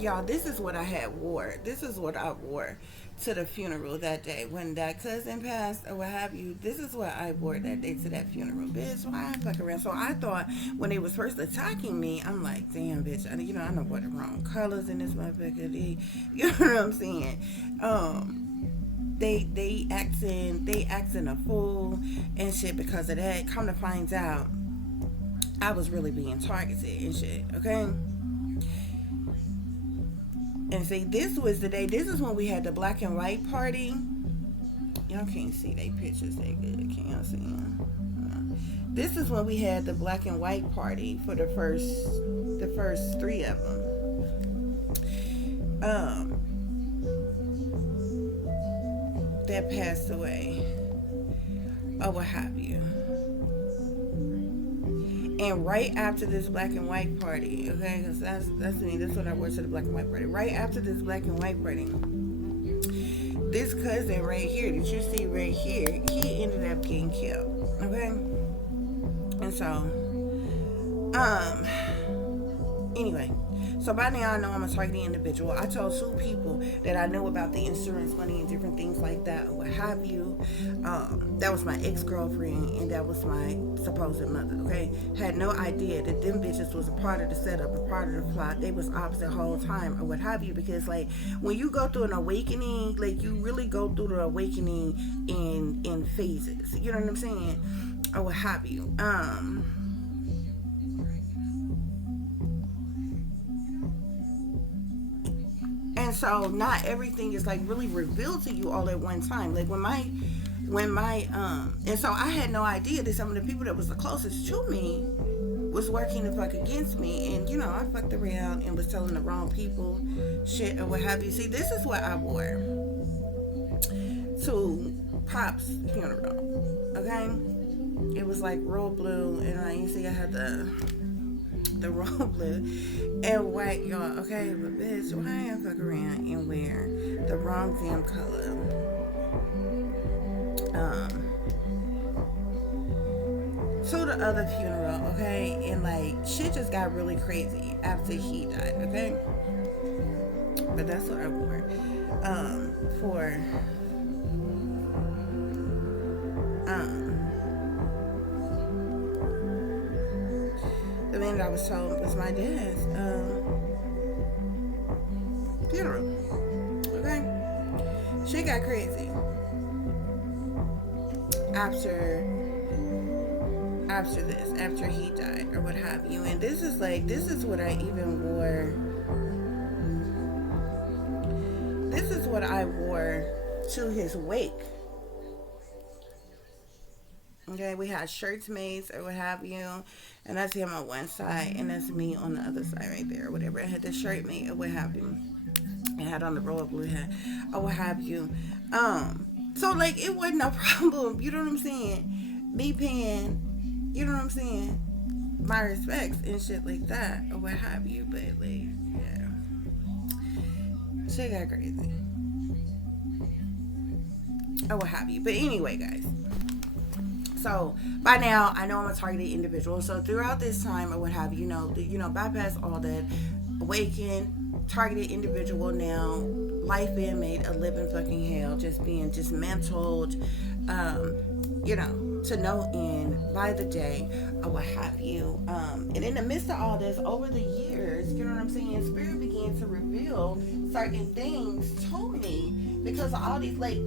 Y'all, this is what I had wore. This is what I wore to the funeral that day when that cousin passed or what have you. This is what I wore that day to that funeral, bitch. Why I fuck around? So I thought when they was first attacking me, I'm like, damn, bitch. I know what the wrong colors in this motherfucker. You know what I'm saying? They acting a fool and shit because of that. Come to find out, I was really being targeted and shit. Okay. And see, this was the day. This is when we had the black and white party. Y'all can't see they pictures. They good. Can y'all see them? No. This is when we had the black and white party for the first 3 of them. That passed away, or what have you. And right after this black and white party, okay, because that's me. That's what I wore to the black and white party. Right after this black and white party, this cousin right here that you see right here, he ended up getting killed. Okay, and so, anyway. So by now I know I'm a targeted individual. I told 2 people that I knew about the insurance money and different things like that or what have you. That was my ex-girlfriend and that was my supposed mother, okay? Had no idea that them bitches was a part of the setup, a part of the plot. They was opposite the whole time or what have you, because like when you go through an awakening, like you really go through the awakening in phases. You know what I'm saying? Or what have you. And so not everything is like really revealed to you all at one time. Like when my and so I had no idea that some of the people that was the closest to me was working to fuck against me. And I fucked around and was telling the wrong people shit or what have you. See, this is what I wore to Pop's funeral. Okay, it was like royal blue, and you see I had the royal blue and white, y'all. Okay, but bitch, why I fuck around and wear the wrong damn color? To the other funeral, okay, and like shit just got really crazy after he died, okay. But that's what I wore for the man that I was told was my dad's funeral. Okay, shit got crazy after this, after he died or what have you. And this is what I even wore. This is what I wore to his wake. Okay, we had shirts made or what have you, and that's him on one side, and that's me on the other side right there, or whatever. I had the shirt made or what have you, and had on the royal blue hat or what have you. So like it wasn't no problem, you know what I'm saying? Me paying, you know what I'm saying, my respects and shit like that or what have you. But like, yeah, shit got crazy or what have you. But anyway, guys. So by now I know I'm a targeted individual. So throughout this time or what have you, bypass all that, awaken, targeted individual now, life being made a living fucking hell, just being dismantled, to no end by the day or what have you. And in the midst of all this, over the years, you know what I'm saying, Spirit began to reveal certain things to me because of all these like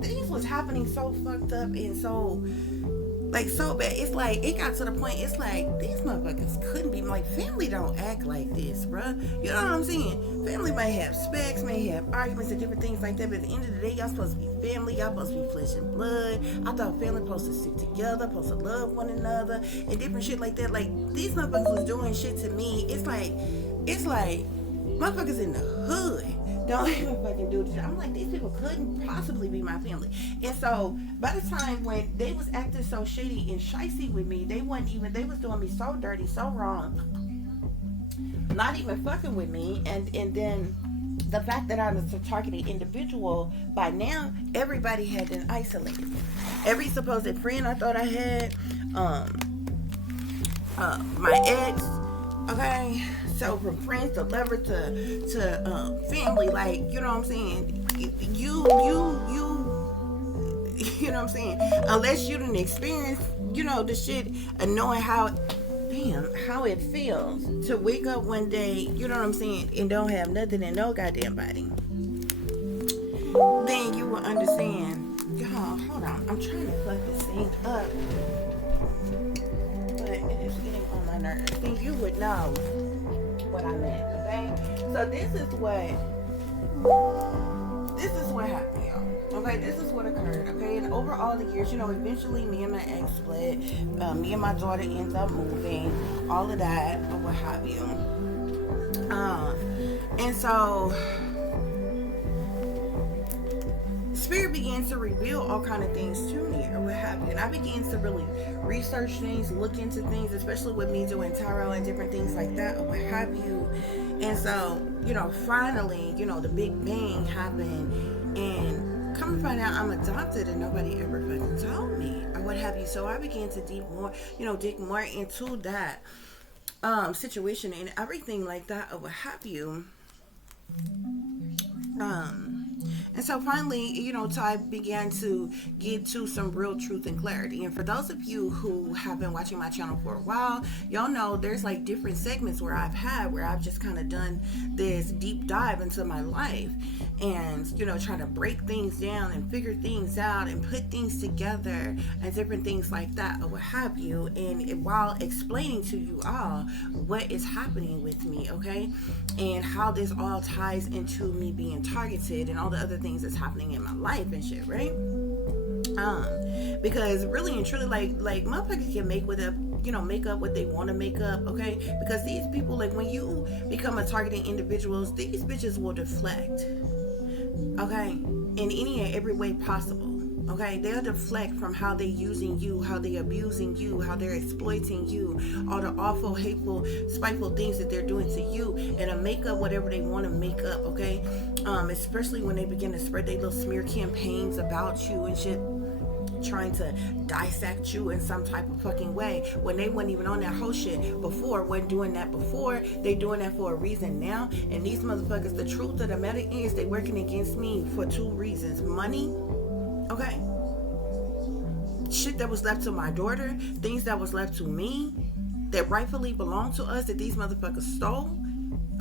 things was happening so fucked up and so bad. It's like it got to the point, it's like these motherfuckers couldn't be like, family don't act like this, bruh. You know what I'm saying? Family may have specs, may have arguments and different things like that, but at the end of the day, y'all supposed to be family, y'all supposed to be flesh and blood. I thought family supposed to stick together, supposed to love one another and different shit like that. Like these motherfuckers was doing shit to me. It's like motherfuckers in the hood don't even fucking do this. I'm like, these people couldn't possibly be my family. And so by the time when they was acting so shady and shicey with me, they was doing me so dirty, so wrong, not even fucking with me. And then the fact that I was a targeted individual, by now everybody had been isolated. Every supposed friend I thought I had, my ex, okay, So from friends to lover to family, like, you know what I'm saying? You know what I'm saying? Unless you didn't experience, the shit and knowing how it feels to wake up one day, you know what I'm saying, and don't have nothing in no goddamn body. Then you will understand. Y'all, hold on. I'm trying to fuck this thing up. But it is getting on my nerves. Then you would know what I meant, okay? So this is what happened, y'all. Okay, this is what occurred, okay? And over all the years, eventually me and my ex split. Me and my daughter ends up moving, all of that, or what have you. And so Spirit begins to reveal all kind of things to me, or what have you. And I began to really research things, look into things, especially with me doing tarot and different things like that, or what have you. And so, finally, the big bang happened, and come to find out I'm adopted and nobody ever fucking told me, or what have you. So I began to dig more into that situation and everything like that, or what have you. And so finally, so I began to get to some real truth and clarity. And for those of you who have been watching my channel for a while, y'all know there's like different segments where I've just kind of done this deep dive into my life and, trying to break things down and figure things out and put things together and different things like that, or what have you. And while explaining to you all what is happening with me, okay, and how this all ties into me being targeted and all the other things that's happening in my life and shit, right? Because really and truly, like motherfuckers can make up what they want to make up, okay? Because these people, like, when you become a targeted individuals, these bitches will deflect, okay, in any and every way possible. Okay, they'll deflect from how they're using you, how they're abusing you, how they're exploiting you, all the awful, hateful, spiteful things that they're doing to you, and to make up whatever they want to make up, okay? Especially when they begin to spread their little smear campaigns about you and shit, trying to dissect you in some type of fucking way when they weren't even on that whole shit before, weren't doing that before. They doing that for a reason now. And these motherfuckers, the truth of the matter is, they working against me for two reasons: money, okay, shit that was left to my daughter, things that was left to me that rightfully belonged to us that these motherfuckers stole,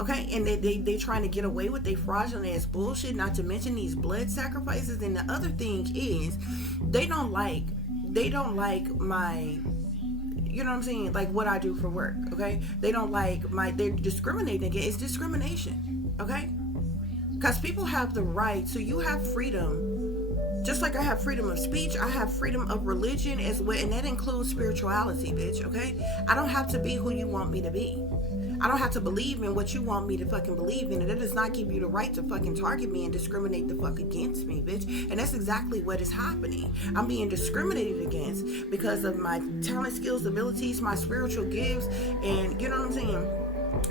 okay, and they trying to get away with their fraudulent ass bullshit, not to mention these blood sacrifices. And the other thing is, they don't like my, you know what I'm saying, like what I do for work, okay? They don't like they're discriminating against. It's discrimination, okay? Because people have the right, so you have freedom. Just like I have freedom of speech, I have freedom of religion as well, and that includes spirituality, bitch, okay? I don't have to be who you want me to be. I don't have to believe in what you want me to fucking believe in, and it does not give you the right to fucking target me and discriminate the fuck against me, bitch. And that's exactly what is happening. I'm being discriminated against because of my talent, skills, abilities, my spiritual gifts, and you know what I'm saying?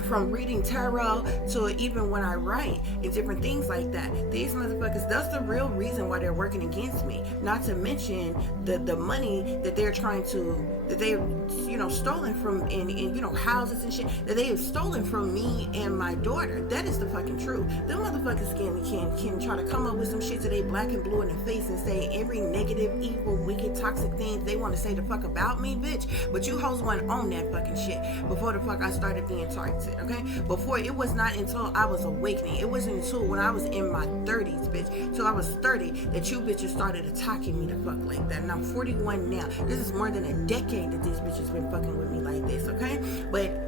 From reading tarot to even when I write and different things like that. These motherfuckers, that's the real reason why they're working against me. Not to mention the money that they're trying to, that they've, stolen from in houses and shit, that they have stolen from me and my daughter. That is the fucking truth. Them motherfuckers can try to come up with some shit today, black and blue in the face, and say every negative, evil, wicked, toxic thing they want to say the fuck about me, bitch. But you hoes want on that fucking shit before the fuck I started being targeted, okay? Before, it was not until I was awakening. It wasn't until when I was in my 30s, bitch, till I was 30, that you bitches started attacking me the fuck like that. And I'm 41 now. This is more than a decade that these bitches been fucking with me like this, okay? But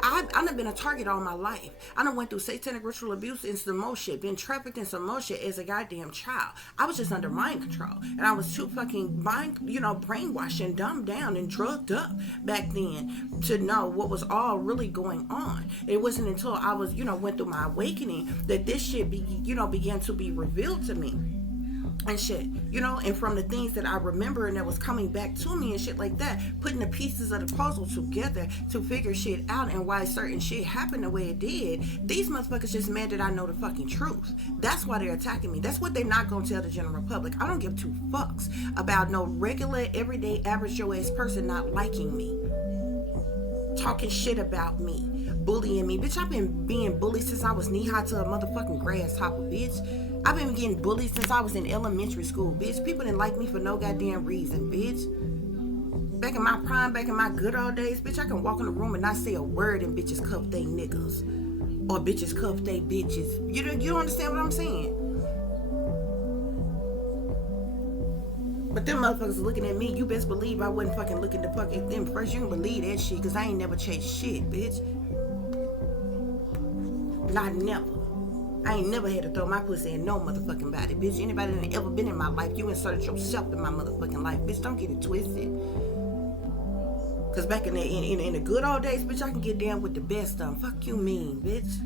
I've been a target all my life. I done went through satanic ritual abuse and some more shit, been trafficked in some more shit as a goddamn child. I was just under mind control, and I was too fucking brainwashed and dumbed down and drugged up back then to know what was all really going on. It wasn't until I was, went through my awakening that this shit began to be revealed to me. And shit, and from the things that I remember and that was coming back to me and shit like that, putting the pieces of the puzzle together to figure shit out and why certain shit happened the way it did. These motherfuckers just mad that I know the fucking truth. That's why they're attacking me. That's what they're not gonna tell the general public. I don't give two fucks about no regular, everyday, average Joe ass person not liking me, talking shit about me, bullying me. Bitch, I've been being bullied since I was knee-high to a motherfucking grasshopper, bitch. I've been getting bullied since I was in elementary school, bitch. People didn't like me for no goddamn reason, bitch. Back in my prime, back in my good old days, bitch, I can walk in the room and not say a word and bitches cuff they niggas. Or bitches cuff they bitches. You don't understand what I'm saying? But them motherfuckers looking at me, you best believe I wasn't fucking looking to fuck at them first. You can believe that shit, cause I ain't never chased shit, bitch. Not never. I ain't never had to throw my pussy in no motherfucking body, bitch. Anybody that ever been in my life, you inserted yourself in my motherfucking life, bitch. Don't get it twisted. Cause back in the good old days, bitch, I can get down with the best of them. Fuck you mean, bitch.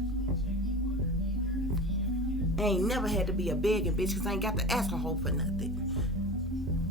I ain't never had to be a begging bitch, cause I ain't got to ask a hoe for nothing.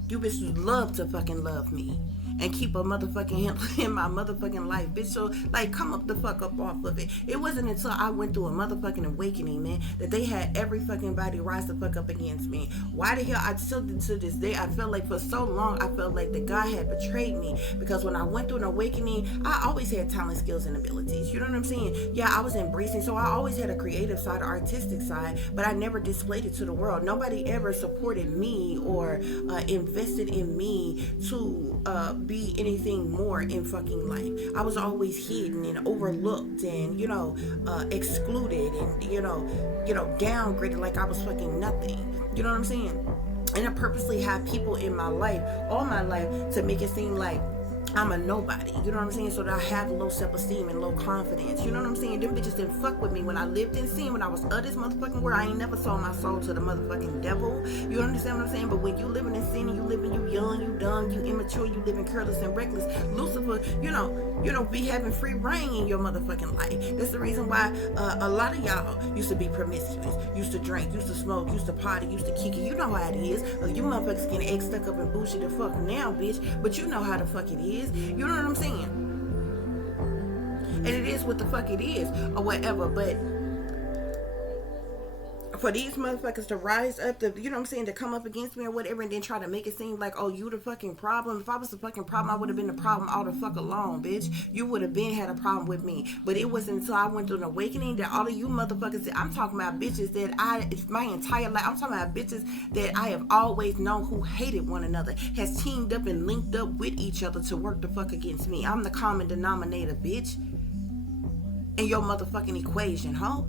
You bitches love to fucking love me and keep a motherfucking him in my motherfucking life, bitch. So, like, come up the fuck up off of it. It wasn't until I went through a motherfucking awakening, man, that they had every fucking body rise the fuck up against me. Why the hell? I still, to this day, I felt like for so long, I felt like the God had betrayed me. Because when I went through an awakening, I always had talent, skills, and abilities. You know what I'm saying? Yeah, I was embracing. So I always had a creative side, artistic side, but I never displayed it to the world. Nobody ever supported me or invested in me to be anything more in fucking life. I was always hidden and overlooked and, excluded and, downgraded like I was fucking nothing. You know what I'm saying? And I purposely had people in my life, all my life, to make it seem like I'm a nobody, you know what I'm saying? So that I have low self-esteem and low confidence. You know what I'm saying? Them bitches didn't fuck with me when I lived in sin, when I was of this motherfucking world. I ain't never sold my soul to the motherfucking devil. You understand what I'm saying? But when you living in sin and you young, you dumb, you immature, you living careless and reckless, Lucifer, be having free reign in your motherfucking life. That's the reason why a lot of y'all used to be promiscuous, used to drink, used to smoke, used to party, used to kick it. You know how it is. You motherfuckers getting egg stuck up and bullshit the fuck now, bitch. But you know how the fuck it is. You know what I'm saying? And it is what the fuck it is, or whatever. But for these motherfuckers to rise up, to, you know what I'm saying, to come up against me or whatever, and then try to make it seem like, oh, you the fucking problem. If I was the fucking problem, I would have been the problem all the fuck along, bitch. You would have been had a problem with me. But it wasn't until I went through an awakening that all of you motherfuckers, that I'm talking about bitches that it's my entire life, I'm talking about bitches that I have always known who hated one another, has teamed up and linked up with each other to work the fuck against me. I'm the common denominator, bitch, in your motherfucking equation, huh?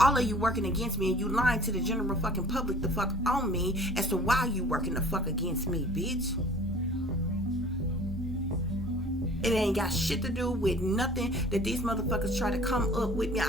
All of you working against me, and you lying to the general fucking public the fuck on me as to why you working the fuck against me, bitch. It ain't got shit to do with nothing that these motherfuckers try to come up with me.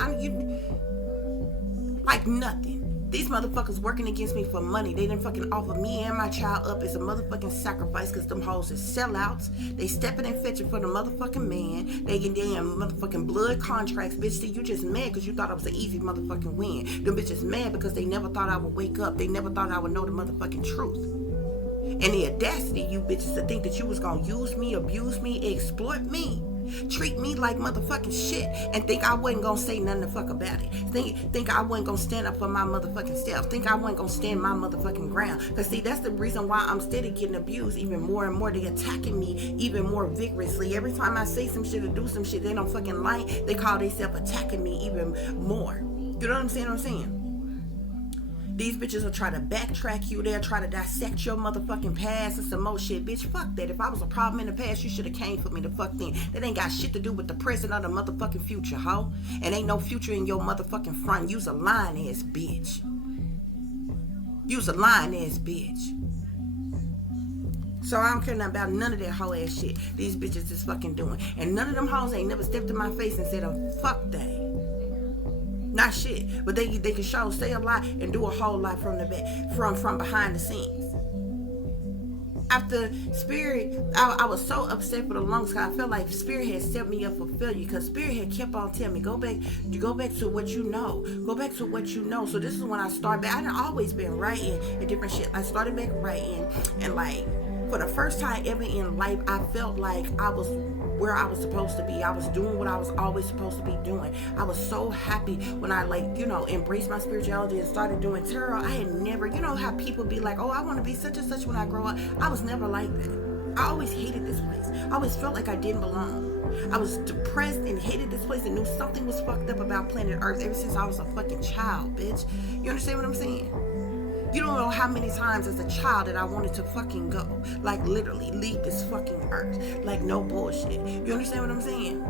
Like nothing. These motherfuckers working against me for money. They didn't fucking offer me and my child up as a motherfucking sacrifice, because them hoes is sellouts. They stepping and fetching for the motherfucking man. They get damn motherfucking blood contracts, bitch. See, you just mad because you thought it was an easy motherfucking win. Them bitches mad because they never thought I would wake up. They never thought I would know the motherfucking truth. And the audacity, you bitches, to think that you was gonna use me, abuse me, exploit me, treat me like motherfucking shit, and think I wasn't gonna say nothing the fuck about it. Think I wasn't gonna stand up for my motherfucking self. Think I wasn't gonna stand my motherfucking ground. Cause see, that's the reason why I'm steady getting abused even more and more. They attacking me even more vigorously. Every time I say some shit or do some shit they don't fucking like, they call themselves attacking me even more. You know what I'm saying? These bitches will try to backtrack you. They'll try to dissect your motherfucking past and some more shit. Bitch, fuck that. If I was a problem in the past, you should have came for me the fuck then. That ain't got shit to do with the present or the motherfucking future, ho. And ain't no future in your motherfucking front. You's a lying ass bitch. You's a lying ass bitch. So I don't care nothing about none of that hoe ass shit these bitches is fucking doing. And none of them hoes ain't never stepped in my face and said a fuck thing. Not shit, but they can show, say a lot, and do a whole lot from the back, from behind the scenes. After Spirit, I was so upset for the longest, because I felt like Spirit had set me up for failure, because Spirit had kept on telling me, go back to what you know. Go back to what you know. So this is when I started back. I done always been writing and different shit. I started back writing, and like, for the first time ever in life, I felt like I was where I was supposed to be. I was doing what I was always supposed to be doing. I was so happy when I embraced my spirituality and started doing tarot. I had never, you know how people be like, oh, I want to be such and such when I grow up. I was never like that. I always hated this place. I always felt like I didn't belong. I was depressed and hated this place and knew something was fucked up about planet Earth ever since I was a fucking child, bitch. You understand what I'm saying? You don't know how many times as a child that I wanted to fucking go. Like, literally, leave this fucking Earth. Like, no bullshit. You understand what I'm saying?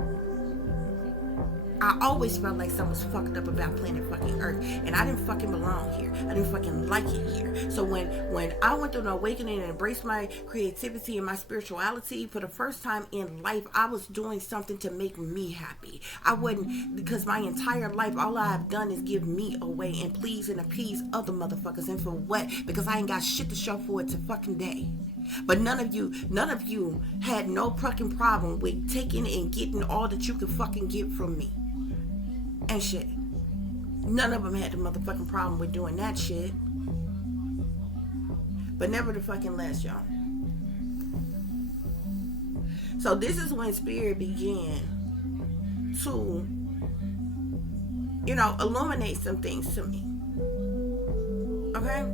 I always felt like something was fucked up about planet fucking Earth, and I didn't fucking belong here. I didn't fucking like it here. So when I went through an awakening and embraced my creativity and my spirituality for the first time in life, I was doing something to make me happy. I wasn't, because my entire life, all I've done is give me away and please and appease other motherfuckers. And for what? Because I ain't got shit to show for it to fucking day. But none of you had no fucking problem with taking and getting all that you could fucking get from me. And shit. None of them had the motherfucking problem with doing that shit. But never the fucking less, y'all. So this is when spirit began to, illuminate some things to me. Okay?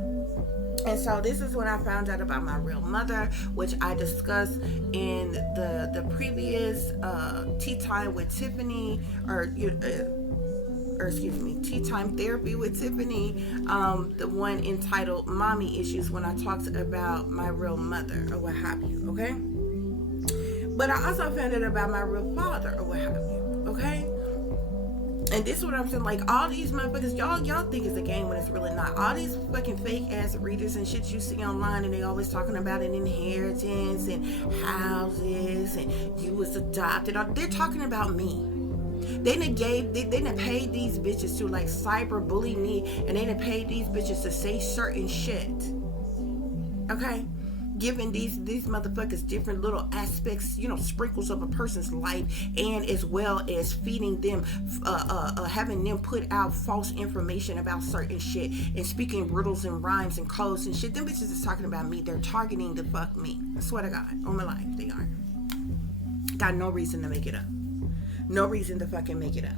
And so this is when I found out about my real mother, which I discussed in the previous Tea Time with Tiffany, Tea Time Therapy with Tiffany, the one entitled Mommy Issues, when I talked about my real mother or what have you, okay? But I also found out about my real father or what have you, okay? And this is what I'm saying, like, all these motherfuckers, y'all think it's a game when it's really not. All these fucking fake ass readers and shit you see online, and they always talking about an inheritance and houses and you was adopted. They're talking about me. They done paid these bitches to like cyber bully me, and they done paid these bitches to say certain shit. Okay? Giving these motherfuckers different little aspects, sprinkles of a person's life, and as well as feeding them, having them put out false information about certain shit and speaking riddles and rhymes and codes and shit. Them bitches is talking about me. They're targeting the fuck me. I swear to God, on my life, they are. Got no reason to make it up. No reason to fucking make it up.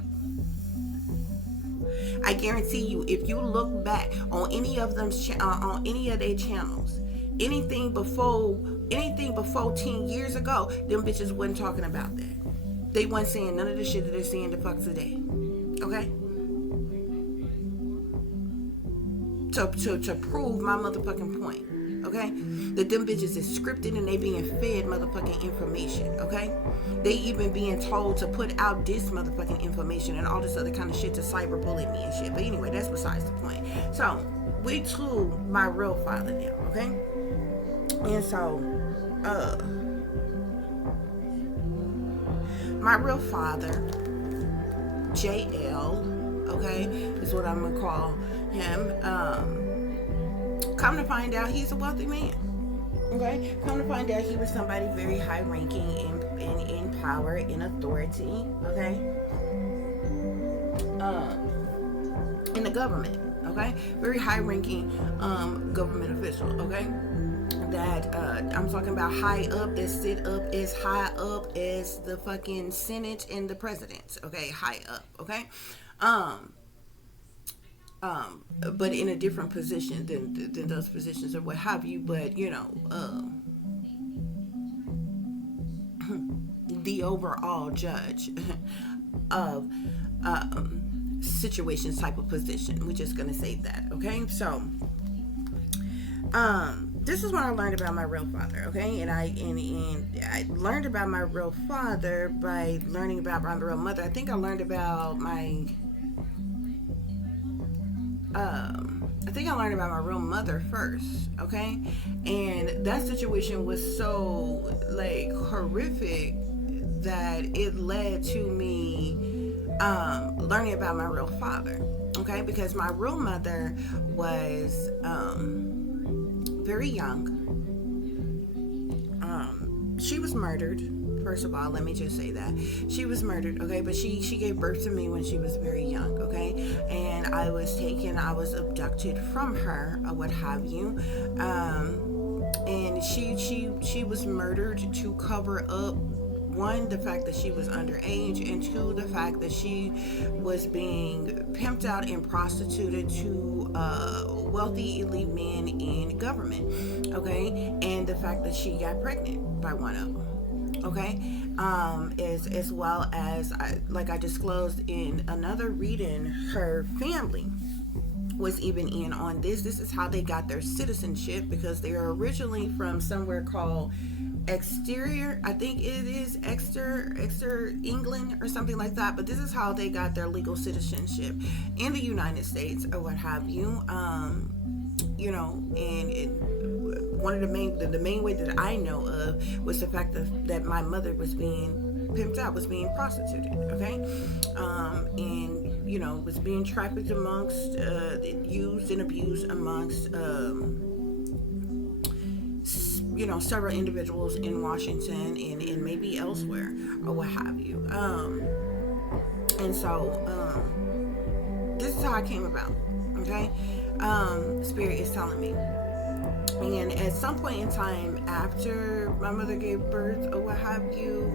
I guarantee you, if you look back on any of them, on any of their channels, anything before 10 years ago, them bitches wasn't talking about that. They wasn't saying none of the shit that they're saying the fuck today. Okay? To prove my motherfucking point. Okay? That them bitches is scripted and they being fed motherfucking information. Okay? They even being told to put out this motherfucking information and all this other kind of shit to cyberbully me and shit. But anyway, that's besides the point. So, we to my real father now. Okay? And so, my real father, JL, okay, is what I'm gonna call him. Come to find out, he's a wealthy man. Okay, come to find out, he was somebody very high ranking in power, in authority. Okay, in the government. Okay, very high ranking government official. Okay. That I'm talking about high up, that sit up as high up as the fucking Senate and the president. Okay, high up. Okay, but in a different position than those positions or what have you. But the overall judge of situations type of position. We're just gonna say that. Okay, so this is what I learned about my real father, okay? And I learned about my real father by learning about my real mother. I think I learned about my real mother first, okay? And that situation was so like horrific that it led to me learning about my real father, okay? Because my real mother was very young. She was murdered. First of all, let me just say that she was murdered, okay? But she gave birth to me when she was very young, okay? And I was abducted from her, or what have you. And she was murdered to cover up one, the fact that she was underage, and two, the fact that she was being pimped out and prostituted to wealthy elite men in government, okay, and the fact that she got pregnant by one of them. Okay, as well as like I disclosed in another reading, her family was even in on this. This is how they got their citizenship, because they are originally from somewhere called Exterior, I think it is Exeter, England, or something like that. But this is how they got their legal citizenship in the United States, or what have you. You know, and one of the main way that I know of was the fact that my mother was being pimped out, was being prostituted, okay, and you know, was being trafficked amongst, used and abused amongst, you know, several individuals in Washington and maybe elsewhere, or what have you, and so this is how I came about, okay. Spirit is telling me. And at some point in time after my mother gave birth, or what have you,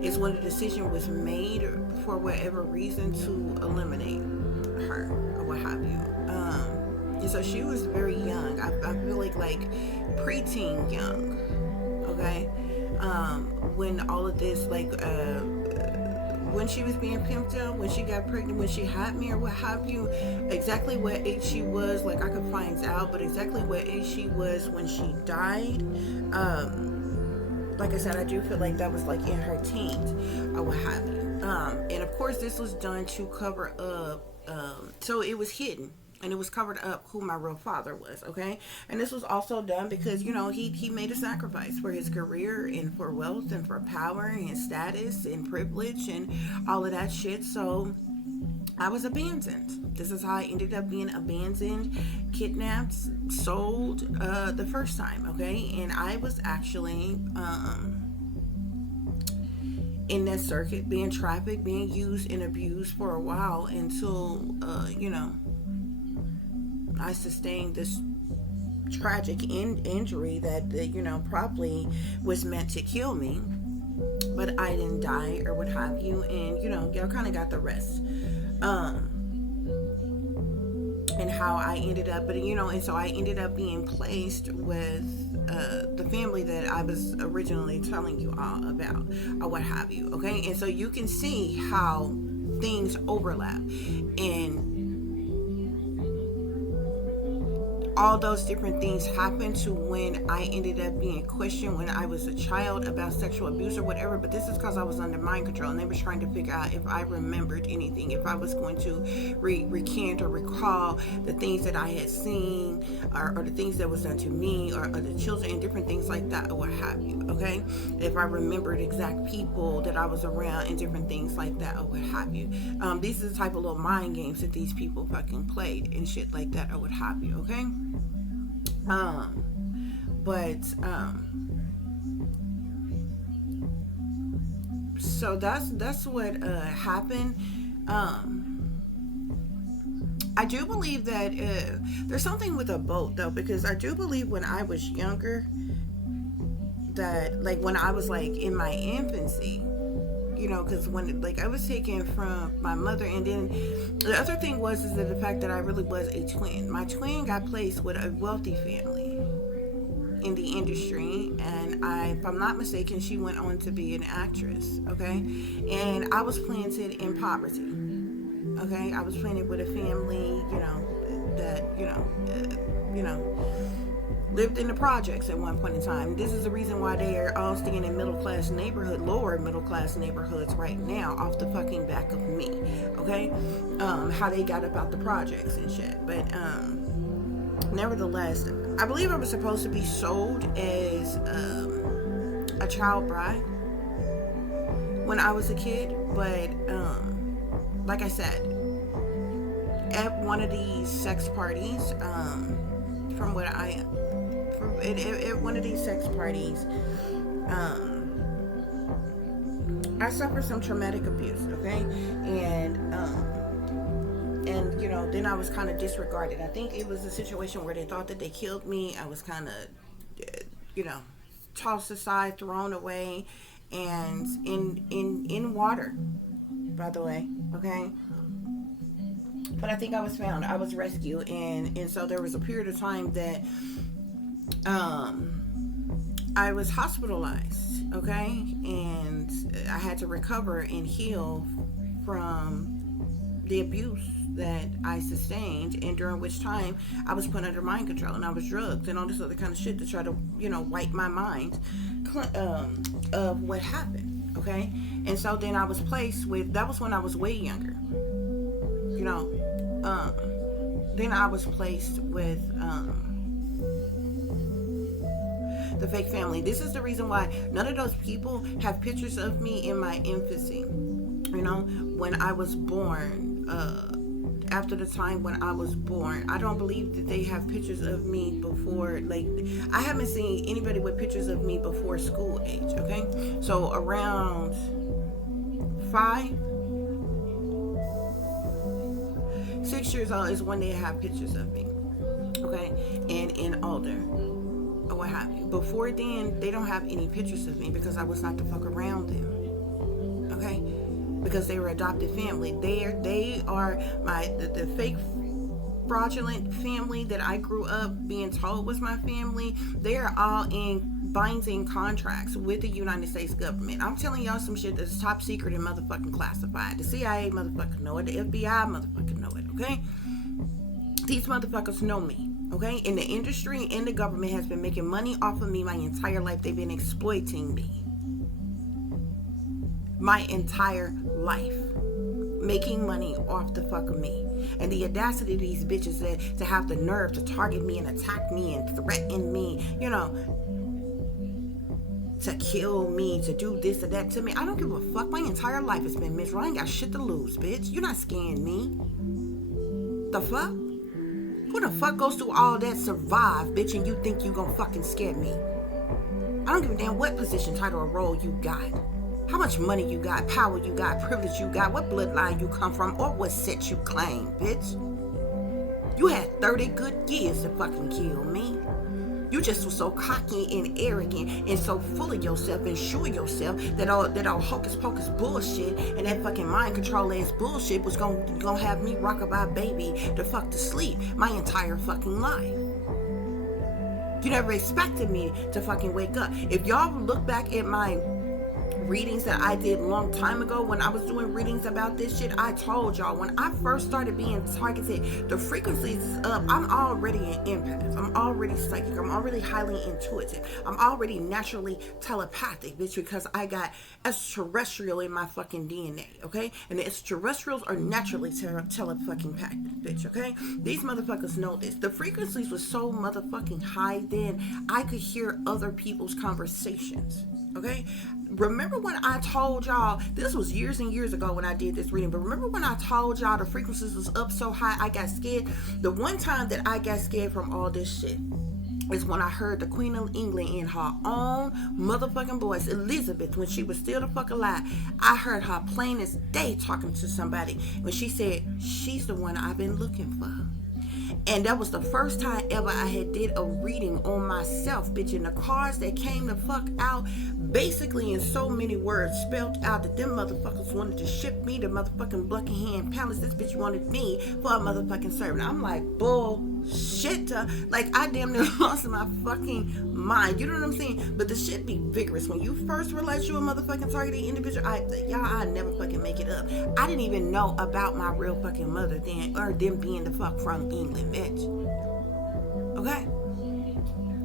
is when the decision was made, for whatever reason, to eliminate her, or what have you. And so she was very young. I feel like preteen young, okay, when all of this, when she was being pimped out, when she got pregnant, when she had me, or what have you, exactly what age she was, I could find out, but exactly what age she was when she died, like I said, I do feel like that was in her teens, or what have you. And of course, this was done to cover up, so it was hidden. And it was covered up who my real father was, okay? And this was also done because, you know, he made a sacrifice for his career and for wealth and for power and status and privilege and all of that shit. So I was abandoned. This is how I ended up being abandoned, kidnapped, sold the first time, okay? And I was actually in that circuit, being trafficked, being used and abused for a while until, you know, I sustained this tragic injury that, you know, probably was meant to kill me, but I didn't die, or what have you. And, you know, y'all kind of got the rest. And how I ended up, but, you know, and so I ended up being placed with the family that I was originally telling you all about, or what have you, okay? And so you can see how things overlap, and all those different things happened to when I ended up being questioned when I was a child about sexual abuse or whatever. But this is because I was under mind control, and they were trying to figure out if I remembered anything, if I was going to recant or recall the things that I had seen, or the things that was done to me, or the children, and different things like that, or what have you, okay? If I remembered exact people that I was around and different things like that, or what have you. These are the type of little mind games that these people fucking played and shit like that, or what have you, okay? So that's what happened. I do believe that there's something with a boat, though, because I do believe when I was younger, that when I was in my infancy, you know, because when I was taken from my mother, and then the other thing was that the fact that I really was a twin. My twin got placed with a wealthy family in the industry, and if I'm not mistaken, she went on to be an actress, okay? And I was planted in poverty, okay? I was planted with a family, you know, that, you know, lived in the projects at one point in time. This is the reason why they are all staying in lower middle class neighborhoods right now, off the fucking back of me, okay? How they got up out the projects and shit. But nevertheless, I believe I was supposed to be sold as a child bride when I was a kid, but like I said, at one of these sex parties, at one of these sex parties, I suffered some traumatic abuse, okay? And you know, then I was kind of disregarded. I think it was a situation where they thought that they killed me. I was kind of, you know, tossed aside, thrown away, and in water, by the way, okay? But I think I was found. I was rescued, and so there was a period of time that I was hospitalized, okay? And I had to recover and heal from the abuse that I sustained, and during which time I was put under mind control, and I was drugged and all this other kind of shit to try to, wipe my mind of what happened, okay? And so then I was placed with, that was when I was way younger, then I was placed with the fake family. This is the reason why none of those people have pictures of me in my infancy. When I was born, after the time when I was born, I don't believe that they have pictures of me before, like, I haven't seen anybody with pictures of me before school age, okay? So around 6 years old is when they have pictures of me, okay? And older, or what have you. Before then, they don't have any pictures of me because I was not to fuck around them, okay? Because they were adopted family. They are the fake fraudulent family that I grew up being told was my family. They're all in binding contracts with the United States government. I'm telling y'all some shit that's top secret and motherfucking classified. The CIA motherfucking know it. The FBI motherfucking know it, okay? These motherfuckers know me, okay? And the industry and the government has been making money off of me my entire life. They've been exploiting me my entire life, making money off the fuck of me. And the audacity of these bitches to have the nerve to target me and attack me and threaten me, to kill me, to do this or that to me. I don't give a fuck. My entire life has been miserable. I ain't got shit to lose, bitch. You're not scaring me. The fuck? Who the fuck goes through all that, survive, bitch, and you think you gonna fucking scare me? I don't give a damn what position, title, or role you got. How much money you got, power you got, privilege you got, what bloodline you come from, or what set you claim, bitch. You had 30 good years to fucking kill me. You just were so cocky and arrogant and so full of yourself and sure of yourself that all hocus pocus bullshit and that fucking mind control ass bullshit was gonna have me rockabye baby to fuck to sleep my entire fucking life. You never expected me to fucking wake up. If y'all look back at my readings that I did a long time ago when I was doing readings about this shit, I told y'all when I first started being targeted, the frequencies is up. I'm already an empath. I'm already psychic. I'm already highly intuitive. I'm already naturally telepathic, bitch, because I got extraterrestrial in my fucking DNA, okay? And the extraterrestrials are naturally telepathic, bitch, okay? These motherfuckers know this. The frequencies were so motherfucking high then, I could hear other people's conversations, okay? Remember when I told y'all, this was years and years ago when I did this reading, but remember when I told y'all the frequencies was up so high, I got scared? The one time that I got scared from all this shit is when I heard the Queen of England in her own motherfucking voice, Elizabeth, when she was still the fuck alive. I heard her plain as day talking to somebody when she said, she's the one I've been looking for. And that was the first time ever I had did a reading on myself, bitch. And the cards that came the fuck out, basically in so many words, spelled out that them motherfuckers wanted to ship me to motherfucking Buckingham Palace. This bitch wanted me for a motherfucking servant. I'm like, bullshit. Like, I damn near lost my fucking mind. You know what I'm saying? But the shit be vigorous. When you first realize you a motherfucking targeted individual, I never fucking make it up. I didn't even know about my real fucking mother then, or them being the fuck from England, bitch. Okay?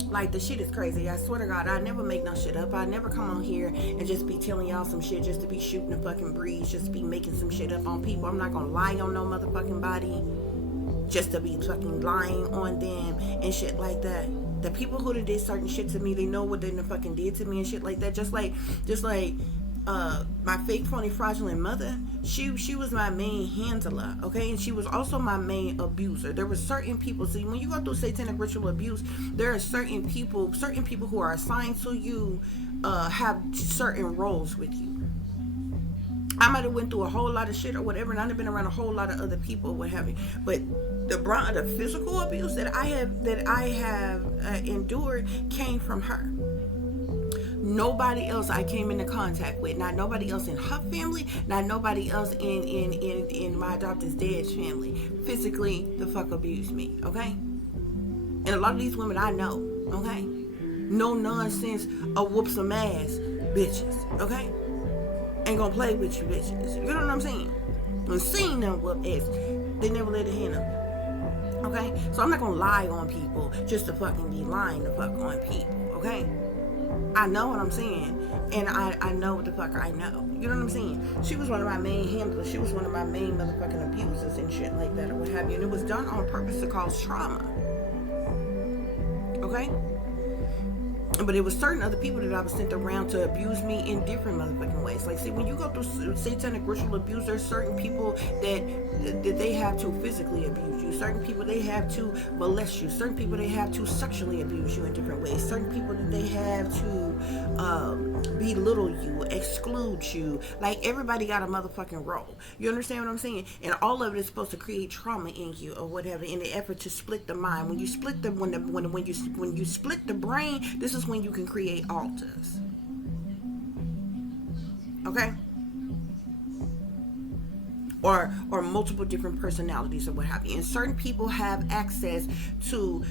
Like, the shit is crazy. I swear to God, I never make no shit up. I never come on here and just be telling y'all some shit just to be shooting the fucking breeze, just to be making some shit up on people. I'm not gonna lie on no motherfucking body just to be fucking lying on them and shit like that. The people who did certain shit to me, they know what they fucking did to me and shit like that. Just like my fake, phony, fraudulent mother, she was my main handler, okay? And she was also my main abuser. There were certain people, see, when you go through satanic ritual abuse, there are certain people who are assigned to you, have certain roles with you. I might have went through a whole lot of shit or whatever, and I've been around a whole lot of other people, what have you. But the brunt of the physical abuse that I have endured came from her. nobody else I came into contact with, not nobody else in her family, not nobody else in my adopted dad's family, physically the fuck abused me, okay? And a lot of these women I know, okay? No nonsense, whoop some ass bitches, okay? Ain't gonna play with you bitches. You know what I'm saying? I've seen them whoop ass. They never let it hit them. Okay? So I'm not gonna lie on people just to fucking be lying the fuck on people, okay? I know what I'm saying, and I know what the fuck I know. You know what I'm saying? She was one of my main handlers. She was one of my main motherfucking abusers and shit like that or what have you. And it was done on purpose to cause trauma. Okay? But it was certain other people that I was sent around to abuse me in different motherfucking ways. Like, see, when you go through satanic ritual abuse, there's certain people that they have to physically abuse you. Certain people they have to molest you. Certain people they have to sexually abuse you in different ways. Certain people that they have to belittle you, exclude you. Like, everybody got a motherfucking role. You understand what I'm saying? And all of it is supposed to create trauma in you or whatever in the effort to split the mind. When you split the when you split the brain, this is when you can create altars. Okay? Or multiple different personalities or what have you. And certain people have access to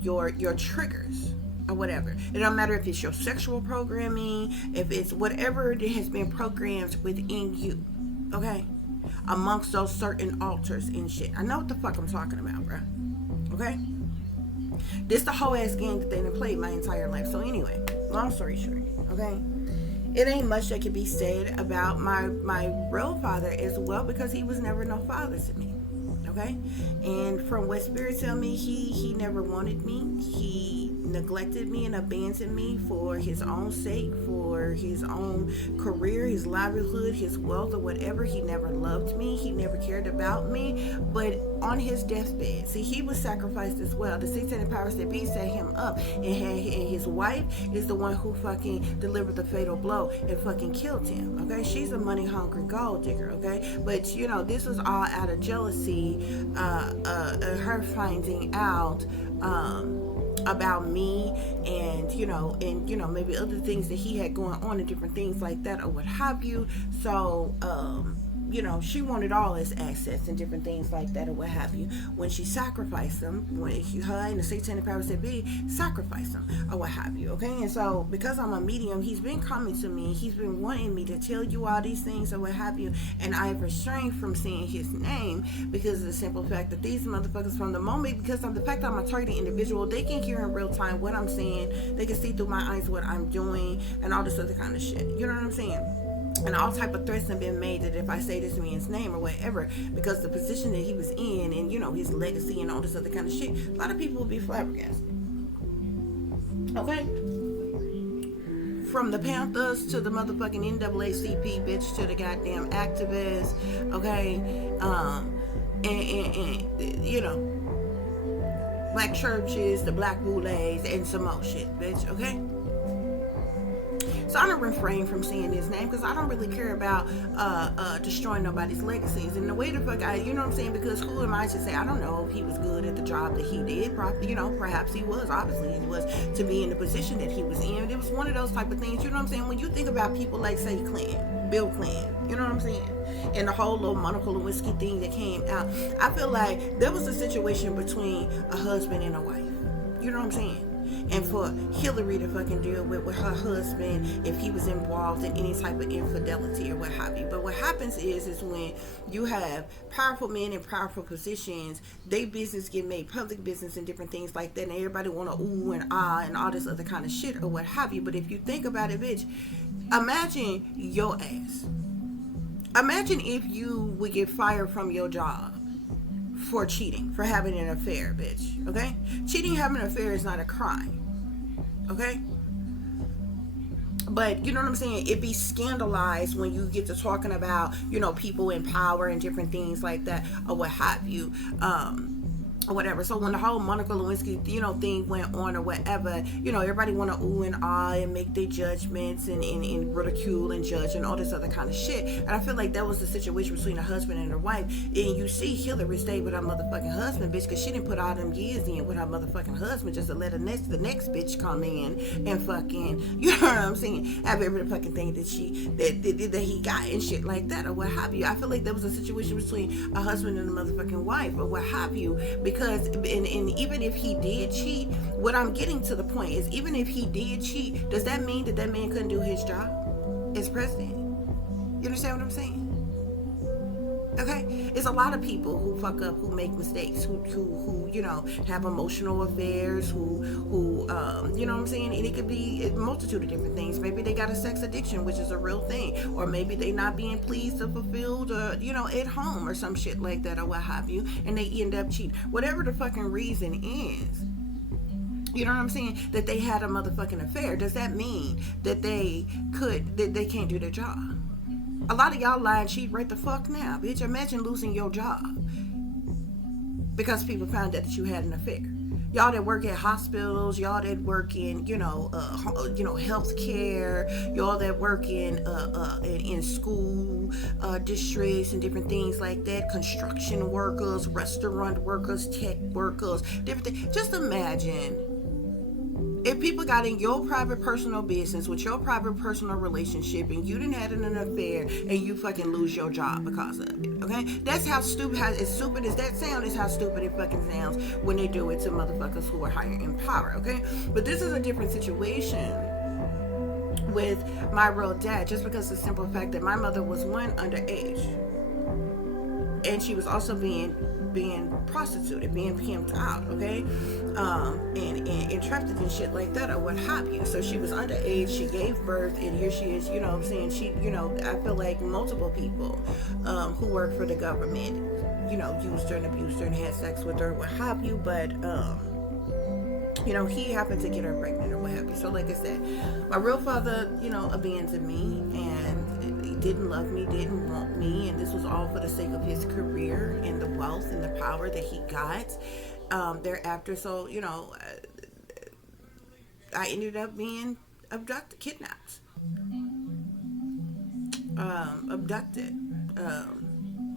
your triggers or whatever. It don't matter if it's your sexual programming, if it's whatever that has been programmed within you. Okay? Amongst those certain altars and shit. I know what the fuck I'm talking about, bro. Okay? This the whole ass game that they done played my entire life. So anyway, long story short, okay? It ain't much that can be said about my real father as well, because he was never no father to me. Okay? And from what spirit tell me, he never wanted me. He neglected me and abandoned me for his own sake, for his own career, his livelihood, his wealth, or whatever. He never loved me. He never cared about me. But on his deathbed, see, he was sacrificed as well. The satanic powers that be set him up, and his wife is the one who fucking delivered the fatal blow and fucking killed him. Okay? She's a money hungry gold digger. Okay? But you know, this was all out of jealousy, her finding out about me, and you know maybe other things that he had going on and different things like that or what have you. So she wanted all his assets and different things like that or what have you. When she sacrificed them, when her and the satanic powers that be sacrificed them or what have you. Okay? And so because I'm a medium, he's been coming to me, he's been wanting me to tell you all these things or what have you, and I have restrained from saying his name because of the simple fact that these motherfuckers, from the moment, because of the fact that I'm a targeted individual, they can hear in real time what I'm saying, they can see through my eyes what I'm doing and all this other kind of shit. You know what I'm saying? And all type of threats have been made that if I say this man's name or whatever, because the position that he was in and his legacy and all this other kind of shit, a lot of people will be flabbergasted. Okay? From the Panthers to the motherfucking NAACP bitch to the goddamn activists, okay? Black churches, the black boulets, and some more shit, bitch, okay? So I don't refrain from saying his name because I don't really care about destroying nobody's legacies. And the way the fuck you know what I'm saying? Because who am I to say? I don't know if he was good at the job that he did. Perhaps he was. Obviously he was, to be in the position that he was in. It was one of those type of things, you know what I'm saying? When you think about people like, say, Bill Clinton, you know what I'm saying? And the whole little monocle and whiskey thing that came out. I feel like there was a situation between a husband and a wife. You know what I'm saying? And for Hillary to fucking deal with her husband if he was involved in any type of infidelity or what have you. But what happens is when you have powerful men in powerful positions, their business get made public business and different things like that, and everybody want to ooh and ah and all this other kind of shit or what have you. But if you think about it, bitch, imagine your ass. Imagine if you would get fired from your job for cheating, for having an affair, bitch. Okay? Cheating, having an affair is not a crime. Okay? But you know what I'm saying? It be scandalized when you get to talking about, people in power and different things like that or what have you. or whatever. So when the whole Monica Lewinsky, thing went on or whatever, everybody want to ooh and ah and make their judgments and ridicule and judge and all this other kind of shit. And I feel like that was the situation between a husband and a wife. And you see Hillary stayed with her motherfucking husband, bitch, because she didn't put all them years in with her motherfucking husband just to let the next bitch come in and fucking, you know what I'm saying, have every fucking thing that he got and shit like that or what have you. I feel like there was a situation between a husband and a motherfucking wife or what have you. Because and even if he did cheat, what I'm getting to the point is, even if he did cheat, does that mean that man couldn't do his job as president? You understand what I'm saying? Okay, it's a lot of people who fuck up, who make mistakes, who have emotional affairs, who you know what I'm saying, and it could be a multitude of different things. Maybe they got a sex addiction, which is a real thing, or maybe they not being pleased or fulfilled, or at home or some shit like that or what have you, and they end up cheating. Whatever the fucking reason is, you know what I'm saying, that they had a motherfucking affair, does that mean that they can't do their job? A lot of y'all lie and cheat right the fuck now, bitch. Imagine losing your job because people found out that you had an affair. Y'all that work at hospitals, y'all that work in, health care, y'all that work in school districts and different things like that, construction workers, restaurant workers, tech workers, different things. Just imagine if people got in your private personal business with your private personal relationship and you didn't have an affair and you fucking lose your job because of it, okay? That's how stupid, as stupid as that sound is how stupid it fucking sounds when they do it to motherfuckers who are higher in power, okay? But this is a different situation with my real dad, just because of the simple fact that my mother was underage. And she was also being prostituted, being pimped out, okay, and trafficked and shit like that or what have you. So she was underage, she gave birth, and here she is, I'm saying, she, I feel like multiple people who work for the government, used her and abused her and had sex with her, what have you, but he happened to get her pregnant or what have you. So like I said, my real father, abandoned me and he didn't love me, didn't want me, and this was all for the sake of his career and the wealth and the power that he got thereafter. So, I ended up being kidnapped, abducted,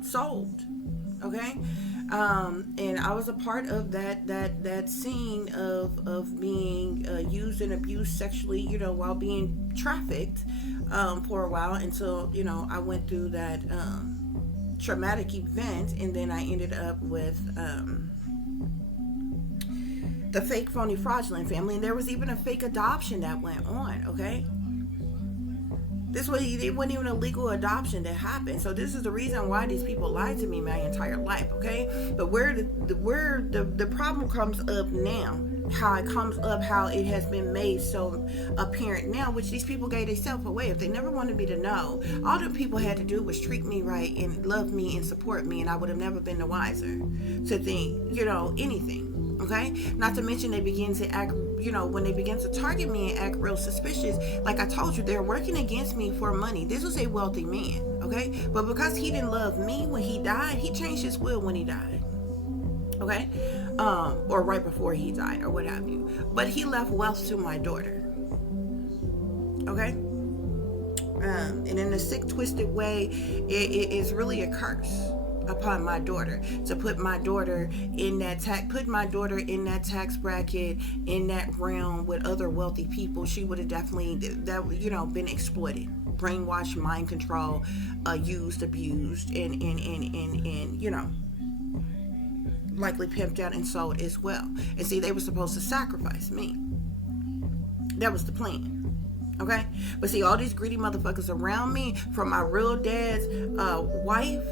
sold, okay? And I was a part of that scene of being used and abused sexually, while being trafficked for a while until, I went through that traumatic event, and then I ended up with the fake, phony, fraudulent family, and there was even a fake adoption that went on, okay? It wasn't even a legal adoption that happened. So this is the reason why these people lied to me my entire life, okay? But where the problem comes up now, how it comes up, how it has been made so apparent now, which these people gave themselves away. If they never wanted me to know, all the people had to do was treat me right and love me and support me, and I would have never been the wiser to think, anything. Okay, not to mention they begin to act, when they begin to target me and act real suspicious, like I told you, they're working against me for money. This was a wealthy man, okay, but because he didn't love me when he died, he changed his will when he died, okay, or right before he died or what have you, but he left wealth to my daughter, okay, and in a sick, twisted way, it is really a curse upon my daughter to put my daughter in that tax bracket, in that realm with other wealthy people. She would have definitely been exploited, brainwashed, mind control, used, abused, and likely pimped out and sold as well. And see, they were supposed to sacrifice me. That was the plan. Okay, but see, all these greedy motherfuckers around me, from my real dad's wife,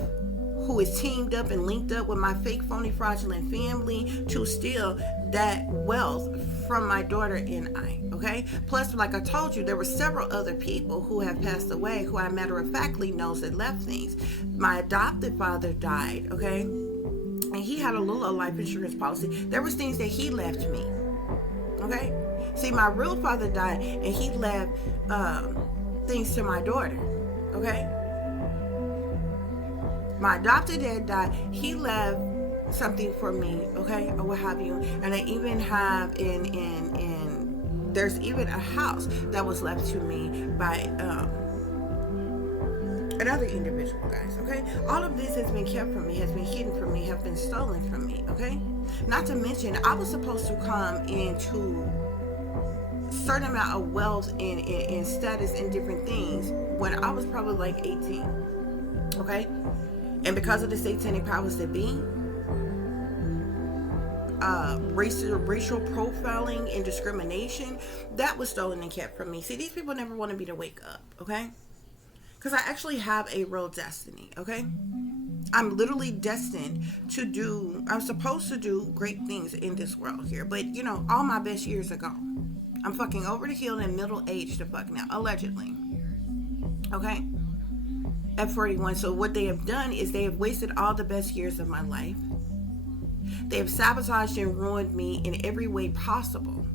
who is teamed up and linked up with my fake, phony, fraudulent family to steal that wealth from my daughter and I, okay? Plus, like I told you, there were several other people who have passed away who I matter-of-factly knows that left things. My adopted father died, okay? And he had a little life insurance policy. There was things that he left me, okay? See, my real father died and he left things to my daughter, okay? My adopted dad died. He left something for me, okay, or what have you. And I even have there's even a house that was left to me by another individual, guys, okay? All of this has been kept from me, has been hidden from me, have been stolen from me, okay? Not to mention, I was supposed to come into certain amount of wealth and status and different things when I was probably like 18, okay? And because of the satanic powers that be, racial profiling and discrimination, that was stolen and kept from me. See, these people never wanted me to wake up, okay? Because I actually have a real destiny, okay? I'm literally destined to do, I'm supposed to do great things in this world here. But, you know, all my best years ago. I'm fucking over the hill and middle aged to fuck now, allegedly. Okay? At 41. So what they have done is they have wasted all the best years of my life. They have sabotaged and ruined me in every way possible.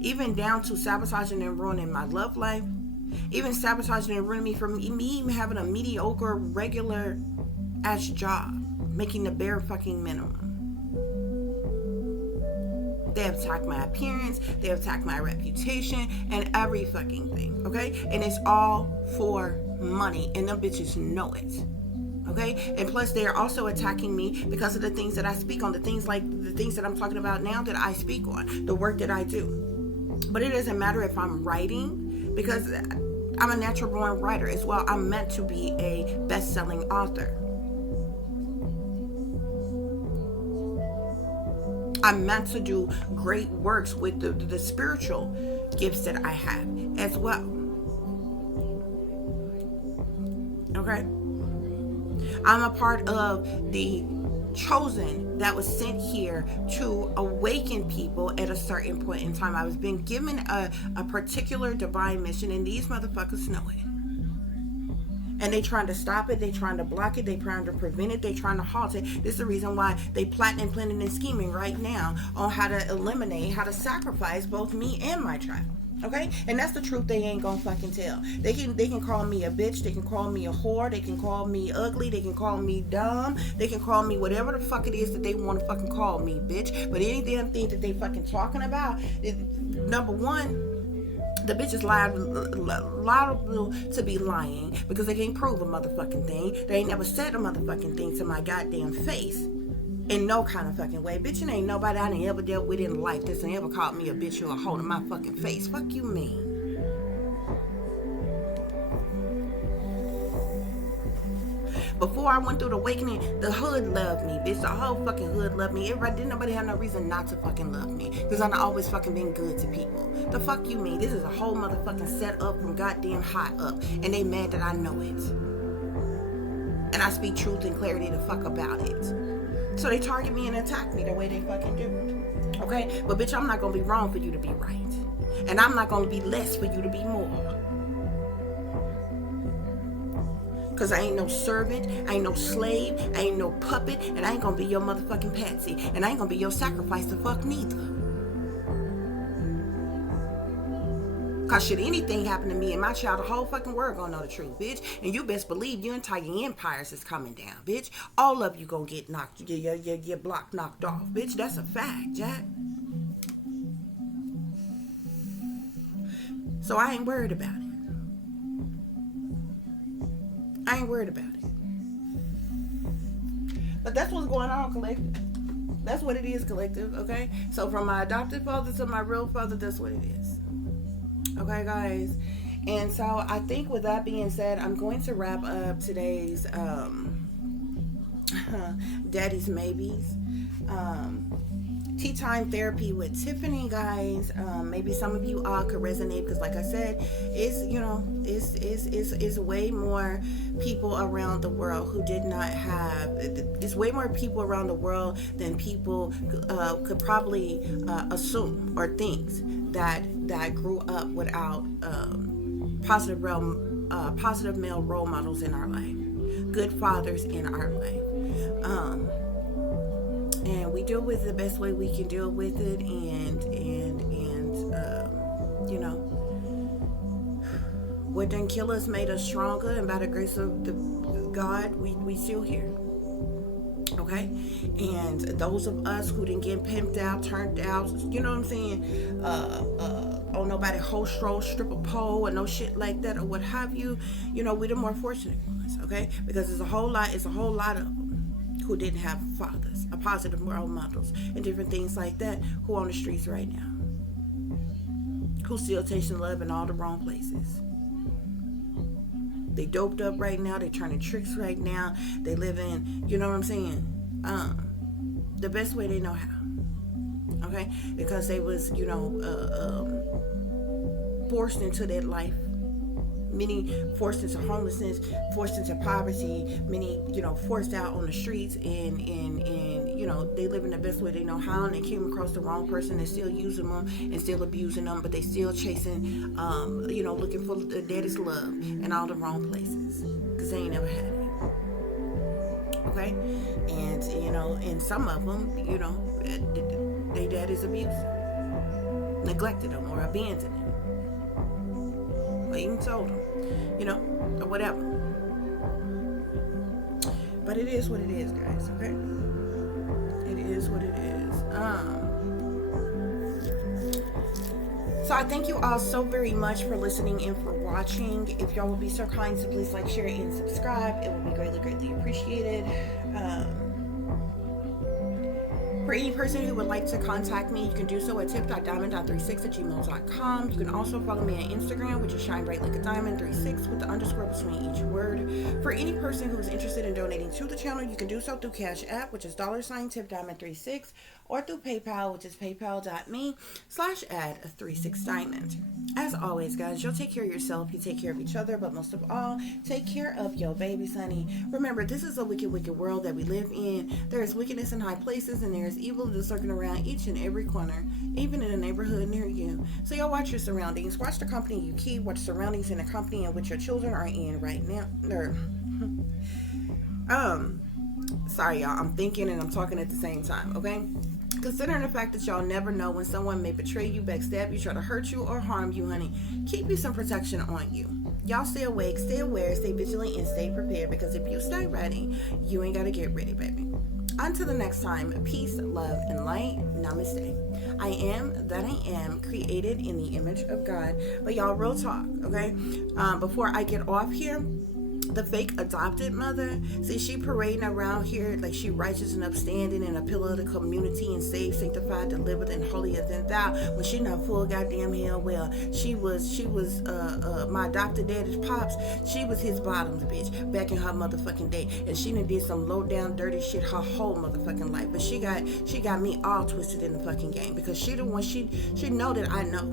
Even down to sabotaging and ruining my love life. Even sabotaging and ruining me from me even having a mediocre, regular ass job. Making the bare fucking minimum. They have attacked my appearance. They have attacked my reputation and every fucking thing. Okay? And it's all for money. And them bitches know it. Okay? And plus they are also attacking me because of the things that I speak on. The things like the things that I'm talking about now that I speak on. The work that I do. But it doesn't matter if I'm writing, because I'm a natural born writer as well. I'm meant to be a best-selling author. I'm meant to do great works with the spiritual gifts that I have as well. Okay? I'm a part of the chosen that was sent here to awaken people at a certain point in time. I was being given a particular divine mission, and these motherfuckers know it. And they trying to stop it, they trying to block it, they trying to prevent it, they trying to halt it. This is the reason why they plotting and planning and scheming right now on how to eliminate, how to sacrifice both me and my child. Okay? And that's the truth they ain't gonna fucking tell. They can call me a bitch, they can call me a whore, they can call me ugly, they can call me dumb, they can call me whatever the fuck it is that they want to fucking call me, bitch. But any damn thing that they fucking talking about, number one, the bitch is liable to be lying because they can't prove a motherfucking thing. They ain't never said a motherfucking thing to my goddamn face in no kind of fucking way. Bitch, it ain't nobody I done ever dealt with in life that's ever called me a bitch or a hoe to my fucking face. Fuck you mean. Before I went through the awakening, the hood loved me, bitch. The whole fucking hood loved me. Everybody, didn't nobody have no reason not to fucking love me. Because I've always fucking been good to people. The fuck you mean? This is a whole motherfucking set up from goddamn high up. And they mad that I know it. And I speak truth and clarity the fuck about it. So they target me and attack me the way they fucking do. Okay? But bitch, I'm not gonna be wrong for you to be right. And I'm not gonna be less for you to be more. Because I ain't no servant, I ain't no slave, I ain't no puppet, and I ain't gonna be your motherfucking patsy. And I ain't gonna be your sacrifice to fuck neither. Because should anything happen to me and my child, the whole fucking world gonna know the truth, bitch. And you best believe your entire empires is coming down, bitch. All of you gonna get knocked, your block knocked off, bitch. That's a fact, Jack. So I ain't worried about it. I ain't worried about it. But that's what's going on, collective. That's what it is, collective, okay? So from my adopted father to my real father, that's what it is. Okay, guys? And so I think with that being said, I'm going to wrap up today's Daddy's Maybes. Tea time therapy with Tiffany, guys. Maybe some of you all could resonate because, like I said, it's way more people around the world who did not have. It's way more people around the world than people could probably assume or think that grew up without positive male role models in our life, good fathers in our life. And we deal with it the best way we can deal with it, and you know, what didn't kill us made us stronger, and by the grace of God, we still here. Okay. Okay, and those of us who didn't get pimped out, turned out, you know what I'm saying, oh nobody host roll, stripper pole, or no shit like that, or what have you, you know, we're the more fortunate ones. Okay, because it's a whole lot of them who didn't have fathers, a positive role models, and different things like that, who are on the streets right now, who still chasing love in all the wrong places. They doped up right now. They turning tricks right now. They live in, you know what I'm saying, the best way they know how. Okay, because they was, you know, forced into that life. Many forced into homelessness, forced into poverty. Many, you know, forced out on the streets, and you know, they live in the best way they know how, and they came across the wrong person and still using them and still abusing them, but they still chasing, you know, looking for the daddy's love in all the wrong places because they ain't never had it. Okay, and you know, and some of them, you know, their daddy's abusive, neglected them or abandoned them. Or even told them, you know, or whatever. But it is what it is, guys, okay? It is what it is. So I thank you all so very much for listening and for watching. If y'all would be so kind to please like, share, and subscribe, it would be greatly, greatly appreciated. For any person who would like to contact me, you can do so at tip.diamond.36@gmail.com. You can also follow me on Instagram, which is shine bright like a diamond 36 with the underscore between each word. For any person who is interested in donating to the channel, you can do so through Cash App, which is $tipdiamond36, or through PayPal, which is paypal.me/add36diamond. As always, guys, you'll take care of yourself, you take care of each other, but most of all, take care of your babies, honey. Remember, this is a wicked, wicked world that we live in. There is wickedness in high places, and there is evil that's lurking around each and every corner, even in a neighborhood near you. So y'all watch your surroundings, watch the company you keep, watch surroundings in the company in which your children are in right now. Sorry, y'all, I'm thinking and I'm talking at the same time, okay? Considering the fact that y'all never know when someone may betray you, backstab you, try to hurt you, or harm you, honey, keep you some protection on you. Y'all stay awake, stay aware, stay vigilant, and stay prepared, because if you stay ready, you ain't got to get ready, baby. Until the next time, peace, love, and light. Namaste. I am that I am, created in the image of God. But y'all, real talk, okay? Before I get off here, the fake adopted mother, see, she parading around here like she righteous and upstanding and a pillar of the community and saved, sanctified, delivered, and holier than thou, when she not full goddamn hell well. She was my adopted daddy's pops. She was his bottoms bitch back in her motherfucking day, and she done did some low down dirty shit her whole motherfucking life. But she got me all twisted in the fucking game, because she the one, she know that I know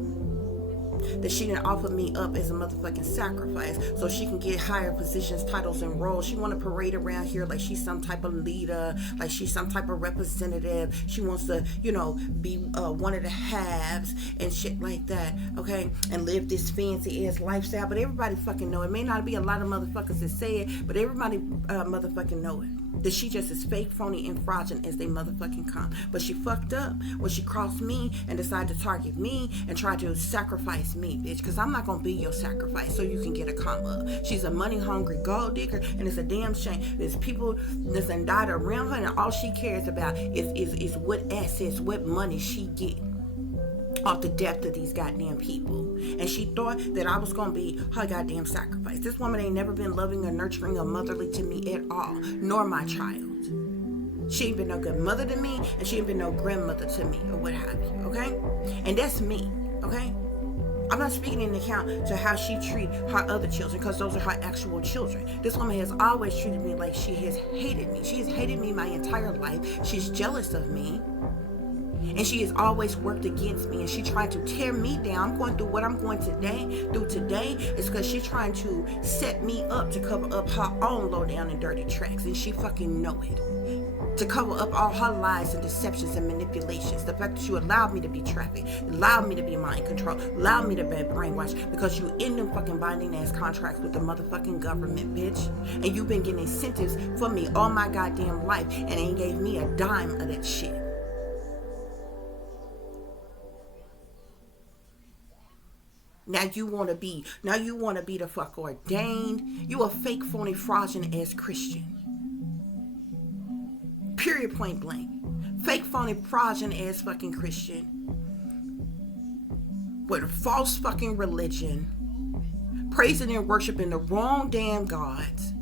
that she didn't offer me up as a motherfucking sacrifice so she can get higher positions, titles, and roles. She want to parade around here like she's some type of leader, like she's some type of representative. She wants to, you know, be one of the haves and shit like that, okay? And live this fancy ass lifestyle. But everybody fucking know it. May not be a lot of motherfuckers that say it, but everybody motherfucking know it. That she just as fake, phony, and fraudulent as they motherfucking come. But she fucked up when she crossed me and decided to target me and try to sacrifice me, bitch. Because I'm not going to be your sacrifice so you can get a come up. She's a money-hungry gold digger, and it's a damn shame. There's people that's done died around her, and all she cares about is what assets, what money she get off the death of these goddamn people. And she thought that I was gonna be her goddamn sacrifice. This woman ain't never been loving or nurturing or motherly to me at all, nor my child. She ain't been no good mother to me, and she ain't been no grandmother to me, or what have you, okay? And that's me, okay? I'm not speaking in account to how she treat her other children, because those are her actual children. This woman has always treated me like she has hated me. She has hated me my entire life. She's jealous of me. And she has always worked against me, and she tried to tear me down. I'm going through what I'm going through today is because she's trying to set me up to cover up her own low down and dirty tracks, and she fucking know it. To cover up all her lies and deceptions and manipulations. The fact that you allowed me to be trafficked, allowed me to be mind controlled, allowed me to be brainwashed, because you in them fucking binding ass contracts with the motherfucking government, bitch. And you've been getting incentives for me all my goddamn life, and ain't gave me a dime of that shit. Now you want to be the fuck ordained. You a fake, phony, fraudulent ass Christian. Period. Period, point blank. Fake, phony, fraudulent ass fucking Christian with a false fucking religion, praising and worshiping the wrong damn gods,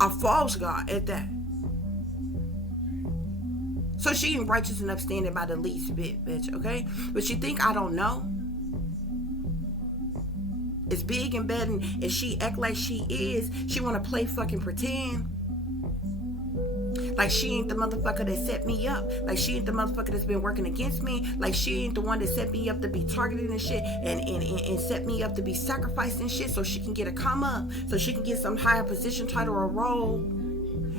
a false god at that. So she ain't righteous enough standing by the least bit, bitch, okay? But she think I don't know? As big and bad and she act like she is, she want to play fucking pretend. Like she ain't the motherfucker that set me up. Like she ain't the motherfucker that's been working against me. Like she ain't the one that set me up to be targeted and shit. And set me up to be sacrificed and shit so she can get a come up. So she can get some higher position, title, or role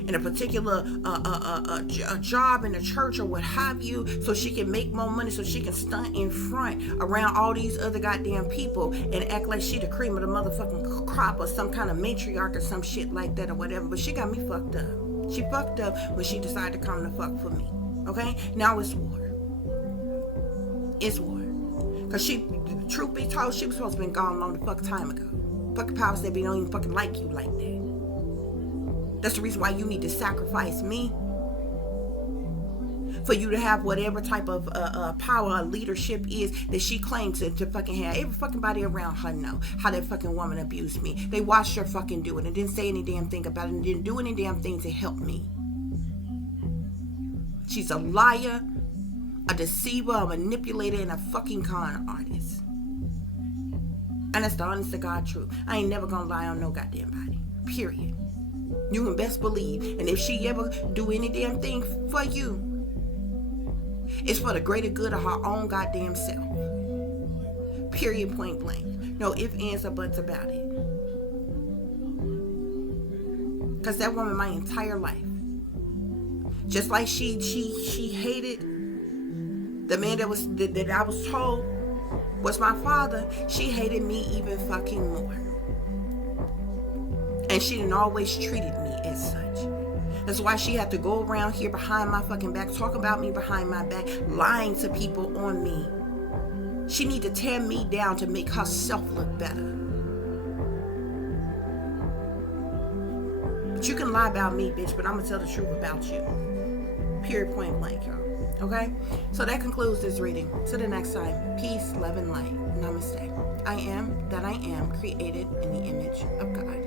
in a particular a job in the church or what have you. So she can make more money so she can stunt in front around all these other goddamn people and act like she the cream of the motherfucking crop or some kind of matriarch or some shit like that or whatever. But she got me fucked up. She fucked up when she decided to come to fuck for me. Okay? Now it's war. It's war. Because she, truth be told, she was supposed to have been gone a long the fuck time ago. Fucking powers that be don't even fucking like you like that. That's the reason why you need to sacrifice me. For you to have whatever type of power or leadership is that she claims to fucking have. Every fucking body around her know how that fucking woman abused me. They watched her fucking do it and didn't say any damn thing about it and didn't do any damn thing to help me. She's a liar, a deceiver, a manipulator, and a fucking con artist. And that's the honest to God truth. I ain't never gonna lie on no goddamn body. Period. You can best believe. And if she ever do any damn thing for you, it's for the greater good of her own goddamn self. Period, point blank. No ifs, ands, or buts about it. Because that woman my entire life. Just like she hated the man that I was told was my father, she hated me even fucking more. And she didn't always treated me as such. That's why she had to go around here behind my fucking back, talk about me behind my back, lying to people on me. She need to tear me down to make herself look better. But you can lie about me, bitch, but I'm going to tell the truth about you. Period, point blank, y'all. Okay? So that concludes this reading. Till the next time, peace, love, and light. Namaste. I am that I am, created in the image of God.